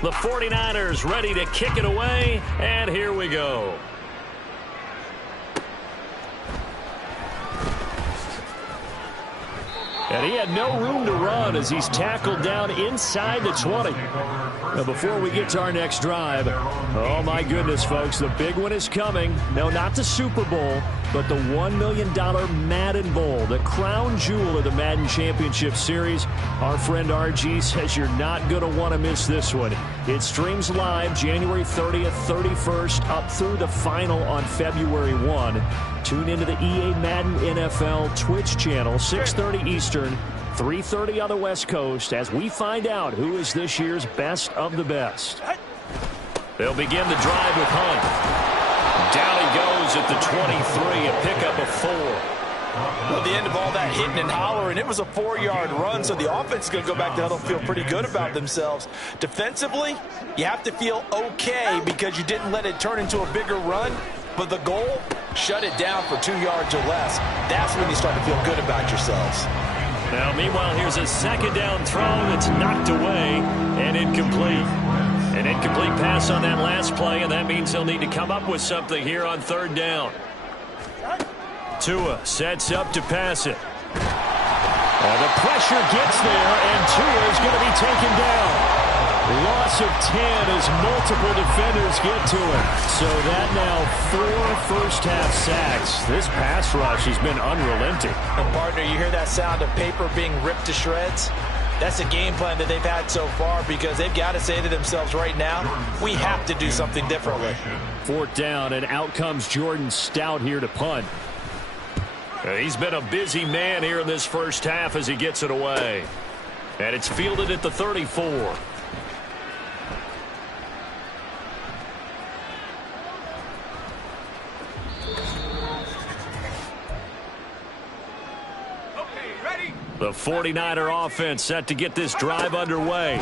The 49ers ready to kick it away, and here we go. And he had no room to run as he's tackled down inside the 20. Now, before we get to our next drive, oh my goodness, folks, the big one is coming. No, not the Super Bowl, but the $1 million Madden Bowl, the crown jewel of the Madden Championship Series. Our friend RG says you're not going to want to miss this one. It streams live January 30th, 31st, up through the final on February 1. Tune into the EA Madden NFL Twitch channel, 6:30 Eastern, 3:30 on the West Coast, as we find out who is this year's best of the best. They'll begin the drive with Hunt. Down he goes at the 23, a pickup of 4. Well, at the end of all that hitting and hollering, it was a 4-yard run, so the offense is going to go back to huddle and feel pretty good about themselves. Defensively, you have to feel okay because you didn't let it turn into a bigger run, but the goal, shut it down for 2 yards or less. That's when you start to feel good about yourselves. Now, meanwhile, here's a 2nd down throw that's knocked away and incomplete. An incomplete pass on that last play, and that means they'll need to come up with something here on 3rd down. Tua sets up to pass it. The pressure gets there, and Tua is going to be taken down. Loss of 10 as multiple defenders get to him. So that now 4 first-half sacks. This pass rush has been unrelenting. And partner, you hear that sound of paper being ripped to shreds? That's a game plan that they've had so far because they've got to say to themselves right now, we have to do something differently. 4th down, and out comes Jordan Stout here to punt. He's been a busy man here in this first half as he gets it away. And it's fielded at the 34. The 49er offense set to get this drive underway.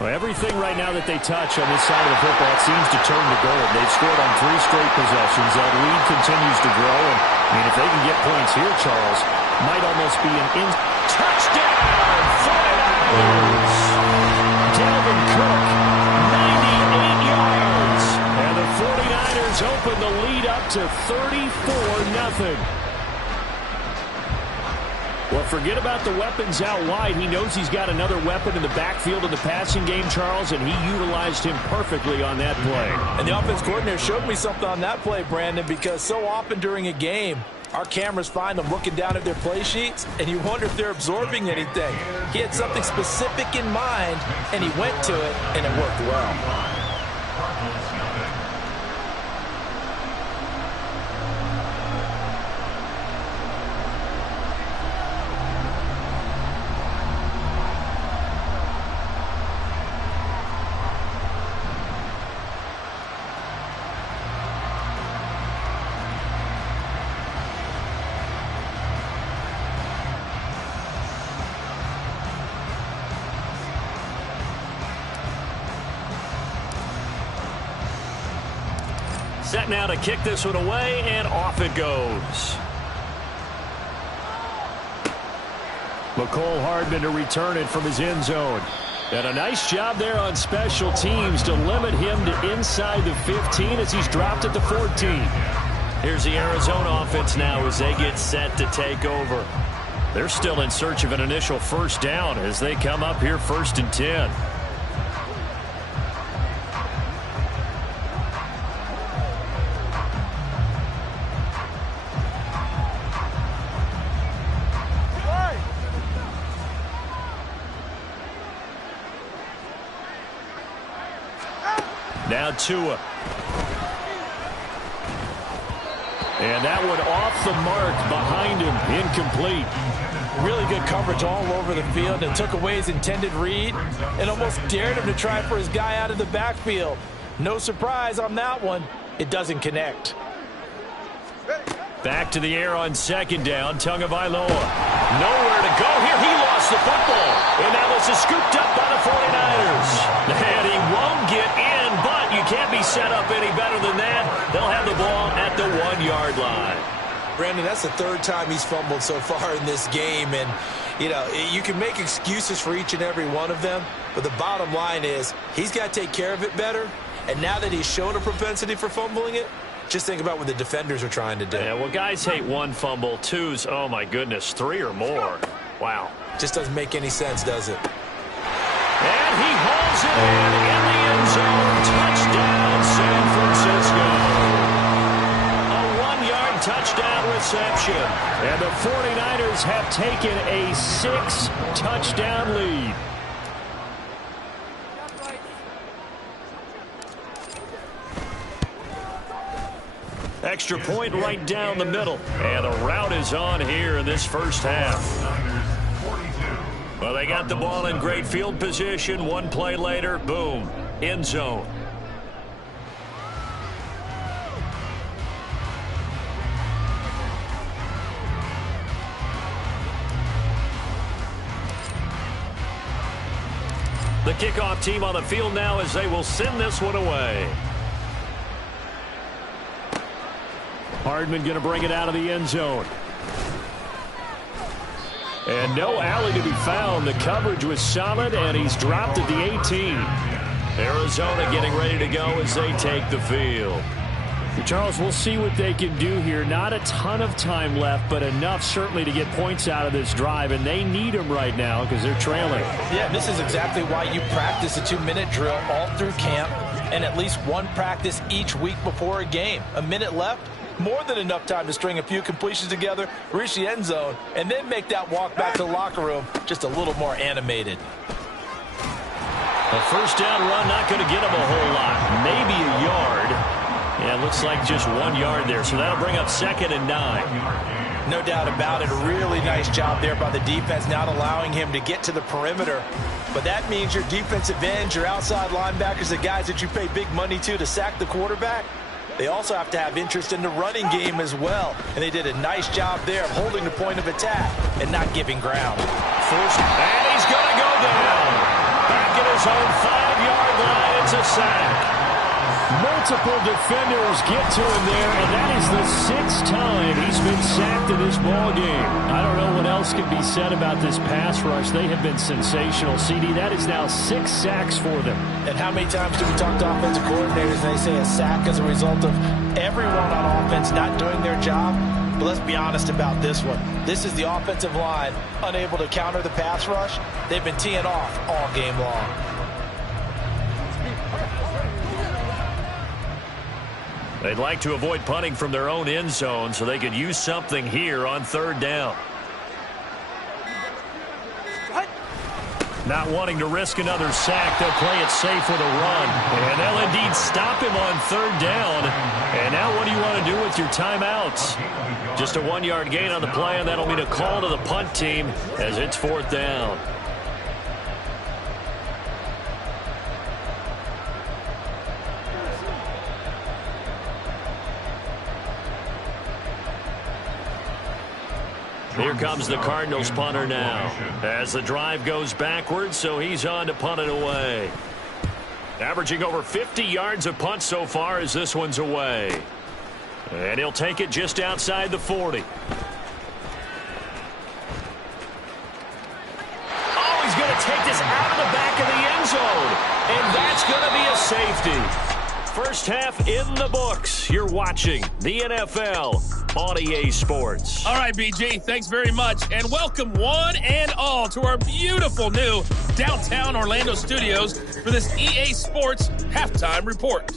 Well, everything right now that they touch on this side of the football seems to turn to gold. They've scored on 3 straight possessions. That lead continues to grow. And, I mean, if they can get points here, Charles, might almost be an touchdown! 49ers! Dalvin Cook, 98 yards. And the 49ers open the lead up to 34-0. Well, forget about the weapons out wide. He knows he's got another weapon in the backfield of the passing game, Charles, and he utilized him perfectly on that play. And the offense coordinator showed me something on that play, Brandon, because so often during a game, Our cameras find them looking down at their play sheets, and you wonder if they're absorbing anything. He had something specific in mind, and he went to it, and it worked well. Set now to kick this one away, and off it goes. McCole Hardman to return it from his end zone. And a nice job there on special teams to limit him to inside the 15 as he's dropped at the 14. Here's the Arizona offense now as they get set to take over. They're still in search of an initial first down as they come up here 1st and 10. Now Tua. And that one off the mark behind him. Incomplete. Really good coverage all over the field and took away his intended read and almost dared him to try for his guy out of the backfield. No surprise on that one. It doesn't connect. Back to the air on 2nd down. Tagovailoa. Nowhere to go here. He lost the football. And now this is scooped up by the 49ers. And he won't get in, but you can't be set up any better than that. They'll have the ball at the 1-yard line. Brandon, that's the 3rd time he's fumbled so far in this game. And, you know, you can make excuses for each and every one of them. But the bottom line is he's got to take care of it better. And now that he's shown a propensity for fumbling it, just think about what the defenders are trying to do. Yeah, well, guys hate 1 fumble, 2's, oh, my goodness, 3 or more. Wow. Just doesn't make any sense, does it? And he hauls it in the end zone. Touchdown, San Francisco. A 1-yard touchdown reception. And the 49ers have taken a 6-touchdown lead. Extra point right down the middle. And the route is on here in this first half. Well, they got the ball in great field position. 1 play later, boom, end zone. The kickoff team on the field now as they will send this one away. Hardman going to bring it out of the end zone. And no alley to be found. The coverage was solid, and he's dropped at the 18. Arizona getting ready to go as they take the field. Charles, we'll see what they can do here. Not a ton of time left, but enough certainly to get points out of this drive, and they need them right now because they're trailing. Yeah, this is exactly why you practice a 2-minute drill all through camp and at least 1 practice each week before a game. A minute left, more than enough time to string a few completions together, reach the end zone, and then make that walk back to the locker room just a little more animated. A first down run, not going to get him a whole lot. Maybe a yard. Yeah, it looks like just 1 yard there, so that'll bring up 2nd and 9. No doubt about it. A really nice job there by the defense, not allowing him to get to the perimeter. But that means your defensive ends, your outside linebackers, the guys that you pay big money to sack the quarterback, they also have to have interest in the running game as well. And they did a nice job there of holding the point of attack and not giving ground. First, and he's going to go down. Back at his own 5-yard line, it's a sack. Multiple defenders get to him there, and that is the 6th time he's been sacked in this ball game. I don't know what else can be said about this pass rush. They have been sensational. CD, that is now 6 sacks for them. And how many times do we talk to offensive coordinators and they say a sack as a result of everyone on offense not doing their job? But let's be honest about this one. This is the offensive line unable to counter the pass rush. They've been teeing off all game long. They'd like to avoid punting from their own end zone so they could use something here on 3rd down. Not wanting to risk another sack, they'll play it safe with a run. And they'll indeed stop him on 3rd down. And now what do you want to do with your timeouts? Just a 1-yard gain on the play, and that'll mean a call to the punt team as it's 4th down. Here comes the Cardinals punter now as the drive goes backwards, so he's on to punt it away. Averaging over 50 yards of punt so far as this one's away. And he'll take it just outside the 40. Oh, he's going to take this out of the back of the end zone. And that's going to be a safety. First half in the books. You're watching the NFL on EA Sports. All right, BG, thanks very much. And welcome one and all to our beautiful new downtown Orlando studios for this EA Sports Halftime Report.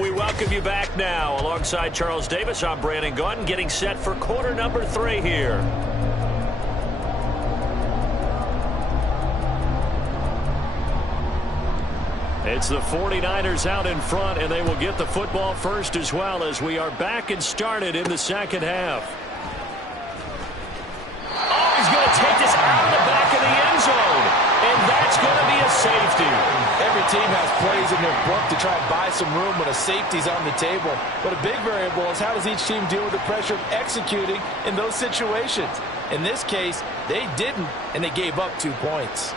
We welcome you back now. Alongside Charles Davis, I'm Brandon Gunn, getting set for quarter number 3 here. It's the 49ers out in front, and they will get the football first as well as we are back and started in the second half. Oh, he's going to take this out of the back of the end zone, and that's going to be a safety. Every team has plays in their book to try and buy some room when a safety's on the table. But a big variable is how does each team deal with the pressure of executing in those situations. In this case, they didn't, and they gave up 2 points.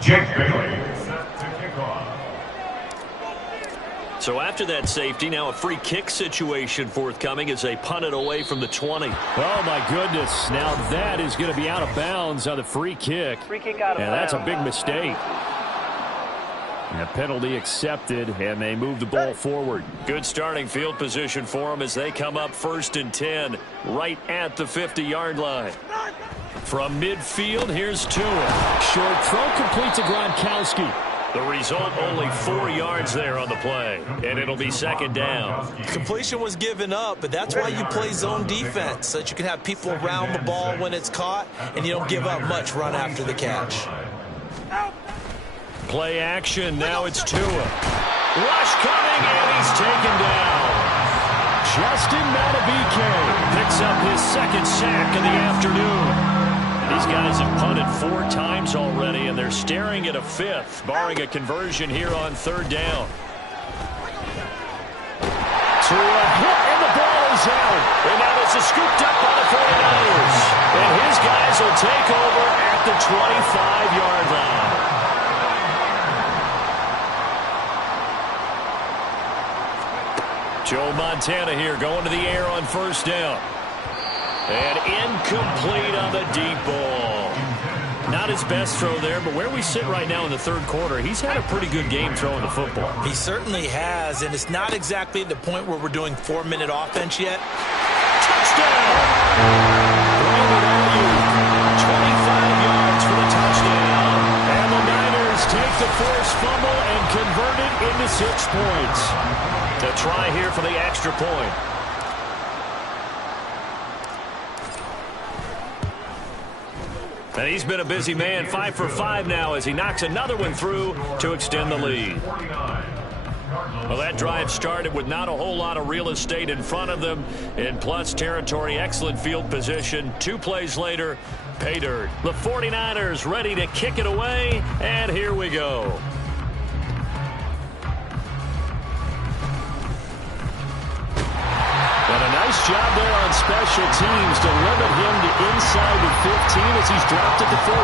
Jake Bailey set to kick off. So after that safety, now a free kick situation forthcoming as they punt it away from the 20. Oh, my goodness. Now that is going to be out of bounds on the free kick. Free kick out of bounds. That's a big mistake. And a penalty accepted, and they move the ball forward. Good starting field position for them as they come up 1st and 10, right at the 50-yard line. From midfield, here's Tua. Short throw complete to Gronkowski. The result, only 4 yards there on the play, and it'll be 2nd down. Completion was given up, but that's why you play zone defense, so that you can have people around the ball when it's caught, and you don't give up much run after the catch. Play action, now it's Tua. Rush coming, and he's taken down. Justin Madubuike picks up his 2nd sack of the afternoon. These guys have punted 4 times already, and they're staring at a 5th, barring a conversion here on 3rd down. To a hit, and the ball is out. And now this is scooped up by the 49ers. And his guys will take over at the 25-yard line. Joe Montana here going to the air on 1st down. And incomplete on the deep ball. Not his best throw there, but where we sit right now in the 3rd quarter, he's had a pretty good game throwing the football. He certainly has, and it's not exactly at the point where we're doing 4-minute offense yet. Touchdown! Brandon Ayuk, 25 yards for the touchdown. And the Niners take the forced fumble and convert it into 6 points. To try here for the extra point. And he's been a busy man, 5 for 5 now as he knocks another one through to extend the lead. Well, that drive started with not a whole lot of real estate in front of them. In plus territory, excellent field position. 2 plays later, pay dirt. The 49ers ready to kick it away, and here we go. And a nice job there on special teams to limit him to inside the 15 as he's dropped at the 14.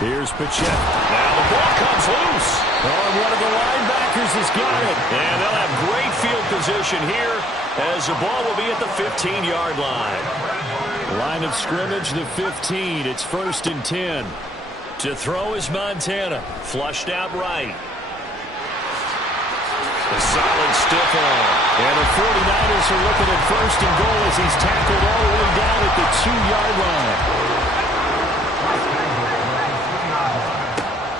Here's Pacheco. Now the ball comes loose. Oh, one of the linebackers has got it. And they'll have great field position here as the ball will be at the 15-yard line. Line of scrimmage, the 15. It's 1st and 10. To throw is Montana. Flushed out right. A solid stiff arm. And the 49ers are looking at 1st and goal as he's tackled all the way down at the 2-yard line.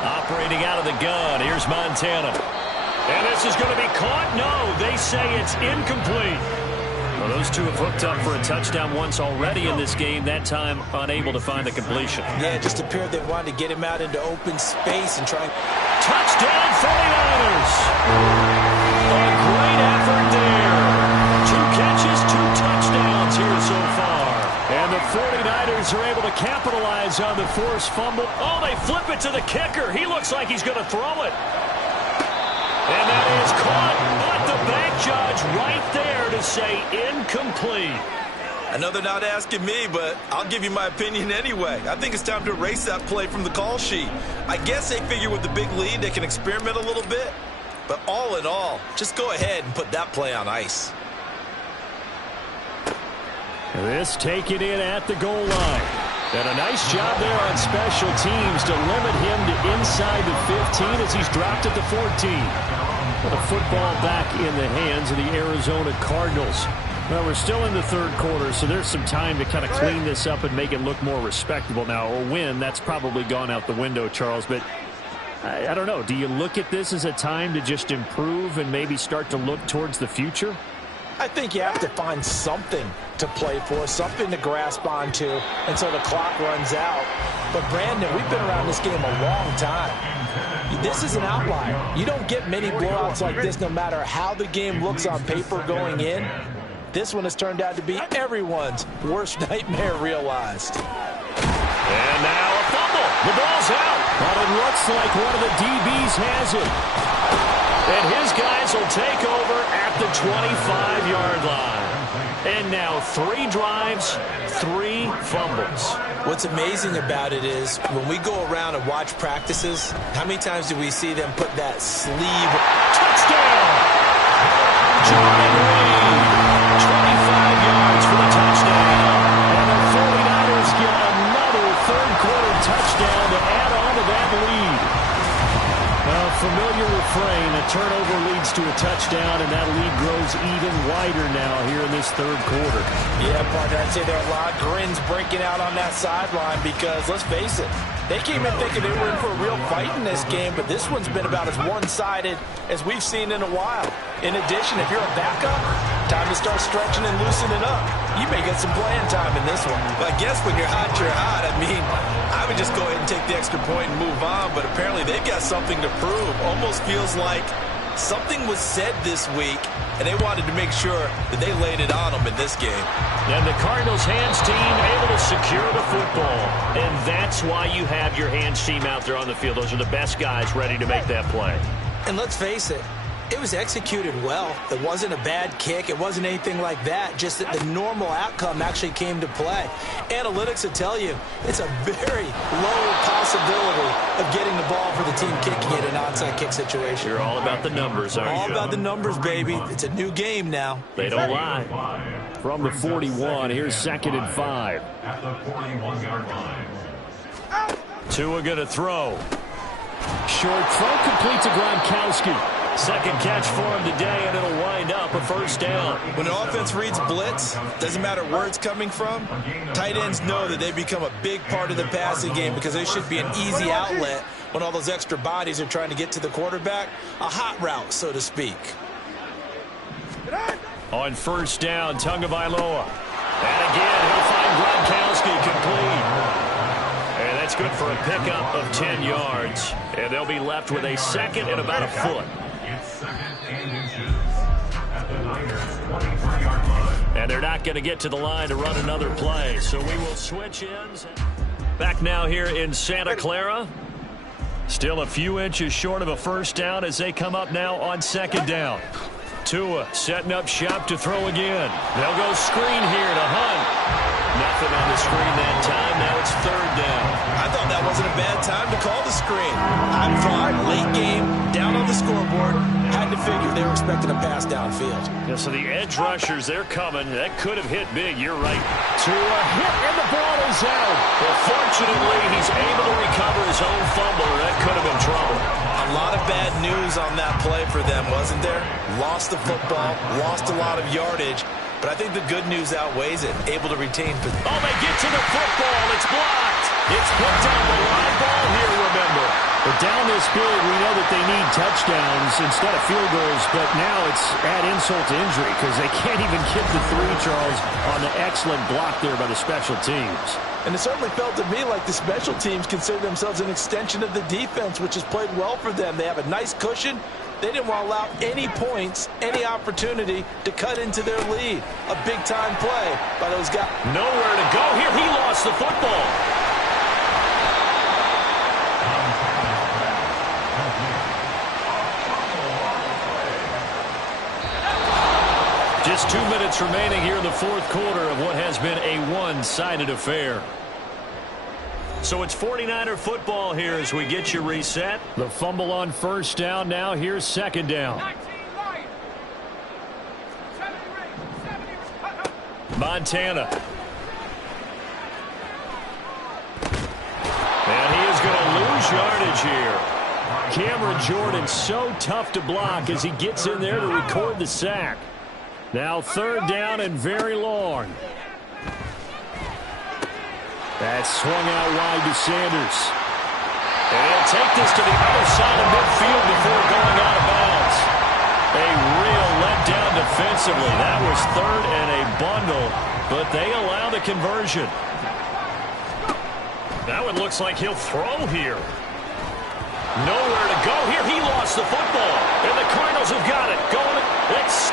Operating out of the gun. Here's Montana. And this is going to be caught? No, they say it's incomplete. Well, those two have hooked up for a touchdown once already in this game, that time unable to find the completion. Yeah, it just appeared they wanted to get him out into open space and try. Touchdown 49ers! A great effort there. 2 catches, 2 touchdowns here so far. And the 49ers are able to capitalize on the forced fumble. Oh, they flip it to the kicker. He looks like he's going to throw it. And that is caught, but the back judge right there to say incomplete. I know they're not asking me, but I'll give you my opinion anyway. I think it's time to erase that play from the call sheet. I guess they figure with the big lead they can experiment a little bit. But all in all, just go ahead and put that play on ice. This taken in at the goal line. And a nice job there on special teams to limit him to inside the 15 as he's dropped at the 14. With the football back in the hands of the Arizona Cardinals. Well, we're still in the 3rd quarter, so there's some time to kind of clean this up and make it look more respectable now. Or win, that's probably gone out the window, Charles. But I don't know. Do you look at this as a time to just improve and maybe start to look towards the future? I think you have to find something to play for, something to grasp onto until the clock runs out. But, Brandon, we've been around this game a long time. This is an outlier. You don't get many blowouts like this no matter how the game looks on paper going in. This one has turned out to be everyone's worst nightmare realized. And now a fumble. The ball's out. But it looks like one of the DBs has it. And his guys will take over at the 25-yard line. And now 3 drives, 3 fumbles. What's amazing about it is when we go around and watch practices, how many times do we see them put that sleeve? Touchdown! Jordan Reed, 25 yards for the touchdown. And the 49ers get another third-quarter touchdown to add on to that lead. A familiar refrain, a turnover leads to a touchdown, and that lead grows even wider now here in this third quarter. Yeah, partner, I'd say there are a lot of grins breaking out on that sideline because, let's face it, they came in thinking they were in for a real fight in this game, but this one's been about as one-sided as we've seen in a while. In addition, if you're a backup, time to start stretching and loosening up. You may get some playing time in this one. But I guess when you're hot, you're hot. I mean, I would just go ahead and take the extra point and move on, but apparently they've got something to prove. Almost feels like something was said this week, and they wanted to make sure that they laid it on them in this game. And the Cardinals hands team able to secure the football. And that's why you have your hands team out there on the field. Those are the best guys ready to make that play. And let's face it, it was executed well. It wasn't a bad kick. It wasn't anything like that. Just that the normal outcome actually came to play. Analytics will tell you it's a very low possibility of getting the ball for the team kicking it in an onside kick situation. You're all about the numbers, aren't you? All about the numbers, baby. It's a new game now. They don't lie. From the 41, here's 2nd and 5. At the 41-yard line. Tua going to throw. Short throw complete to Gronkowski. Second catch for him today, and it'll wind up a first down. When an offense reads blitz, doesn't matter where it's coming from, tight ends know that they become a big part of the passing game because they should be an easy outlet when all those extra bodies are trying to get to the quarterback. A hot route, so to speak. On first down, Tagovailoa. And again, he'll find Gronkowski complete. And that's good for a pickup of 10 yards. And they'll be left with a second and about a foot. It's 2nd and inches at the Niners' 23-yard line. And they're not going to get to the line to run another play. So we will switch ends. Back now here in Santa Clara. Still a few inches short of a first down as they come up now on 2nd down. Tua setting up shop to throw again. They'll go screen here to Hunt. Nothing on the screen that time. Now it's 3rd down. I thought that wasn't a bad time to call the screen. I thought late game, down on the scoreboard, had to figure they were expecting a pass downfield. Yeah, so the edge rushers, they're coming. That could have hit big. You're right. Tua hit, and the ball is out. Well, fortunately, he's able to recover his own fumble, or that could have been trouble. A lot of bad news on that play for them, wasn't there? Lost the football, lost a lot of yardage. But I think the good news outweighs it. Able to retain. Oh, they get to the football. It's blocked. It's picked up. A live ball here, remember. But down this big, we know that they need touchdowns instead of field goals. But now it's add insult to injury because they can't even get the 3, Charles, on the excellent block there by the special teams. And it certainly felt to me like the special teams consider themselves an extension of the defense, which has played well for them. They have a nice cushion. They didn't want to allow any points, any opportunity to cut into their lead. A big-time play by those guys. Nowhere to go here. He lost the football. Just 2 minutes remaining here in the 4th quarter of what has been a one-sided affair. So it's 49er football here as we get you reset. The fumble on first down. Now here's 2nd down. Montana. And he is going to lose yardage here. Cameron Jordan so tough to block as he gets in there to record the sack. Now 3rd down and very long. That's swung out wide to Sanders. And he'll take this to the other side of midfield before going out of bounds. A real letdown defensively. That was 3rd and a bundle, but they allow the conversion. That one looks like he'll throw here. Nowhere to go here. He lost the football. And the Cardinals have got it. Going. Let's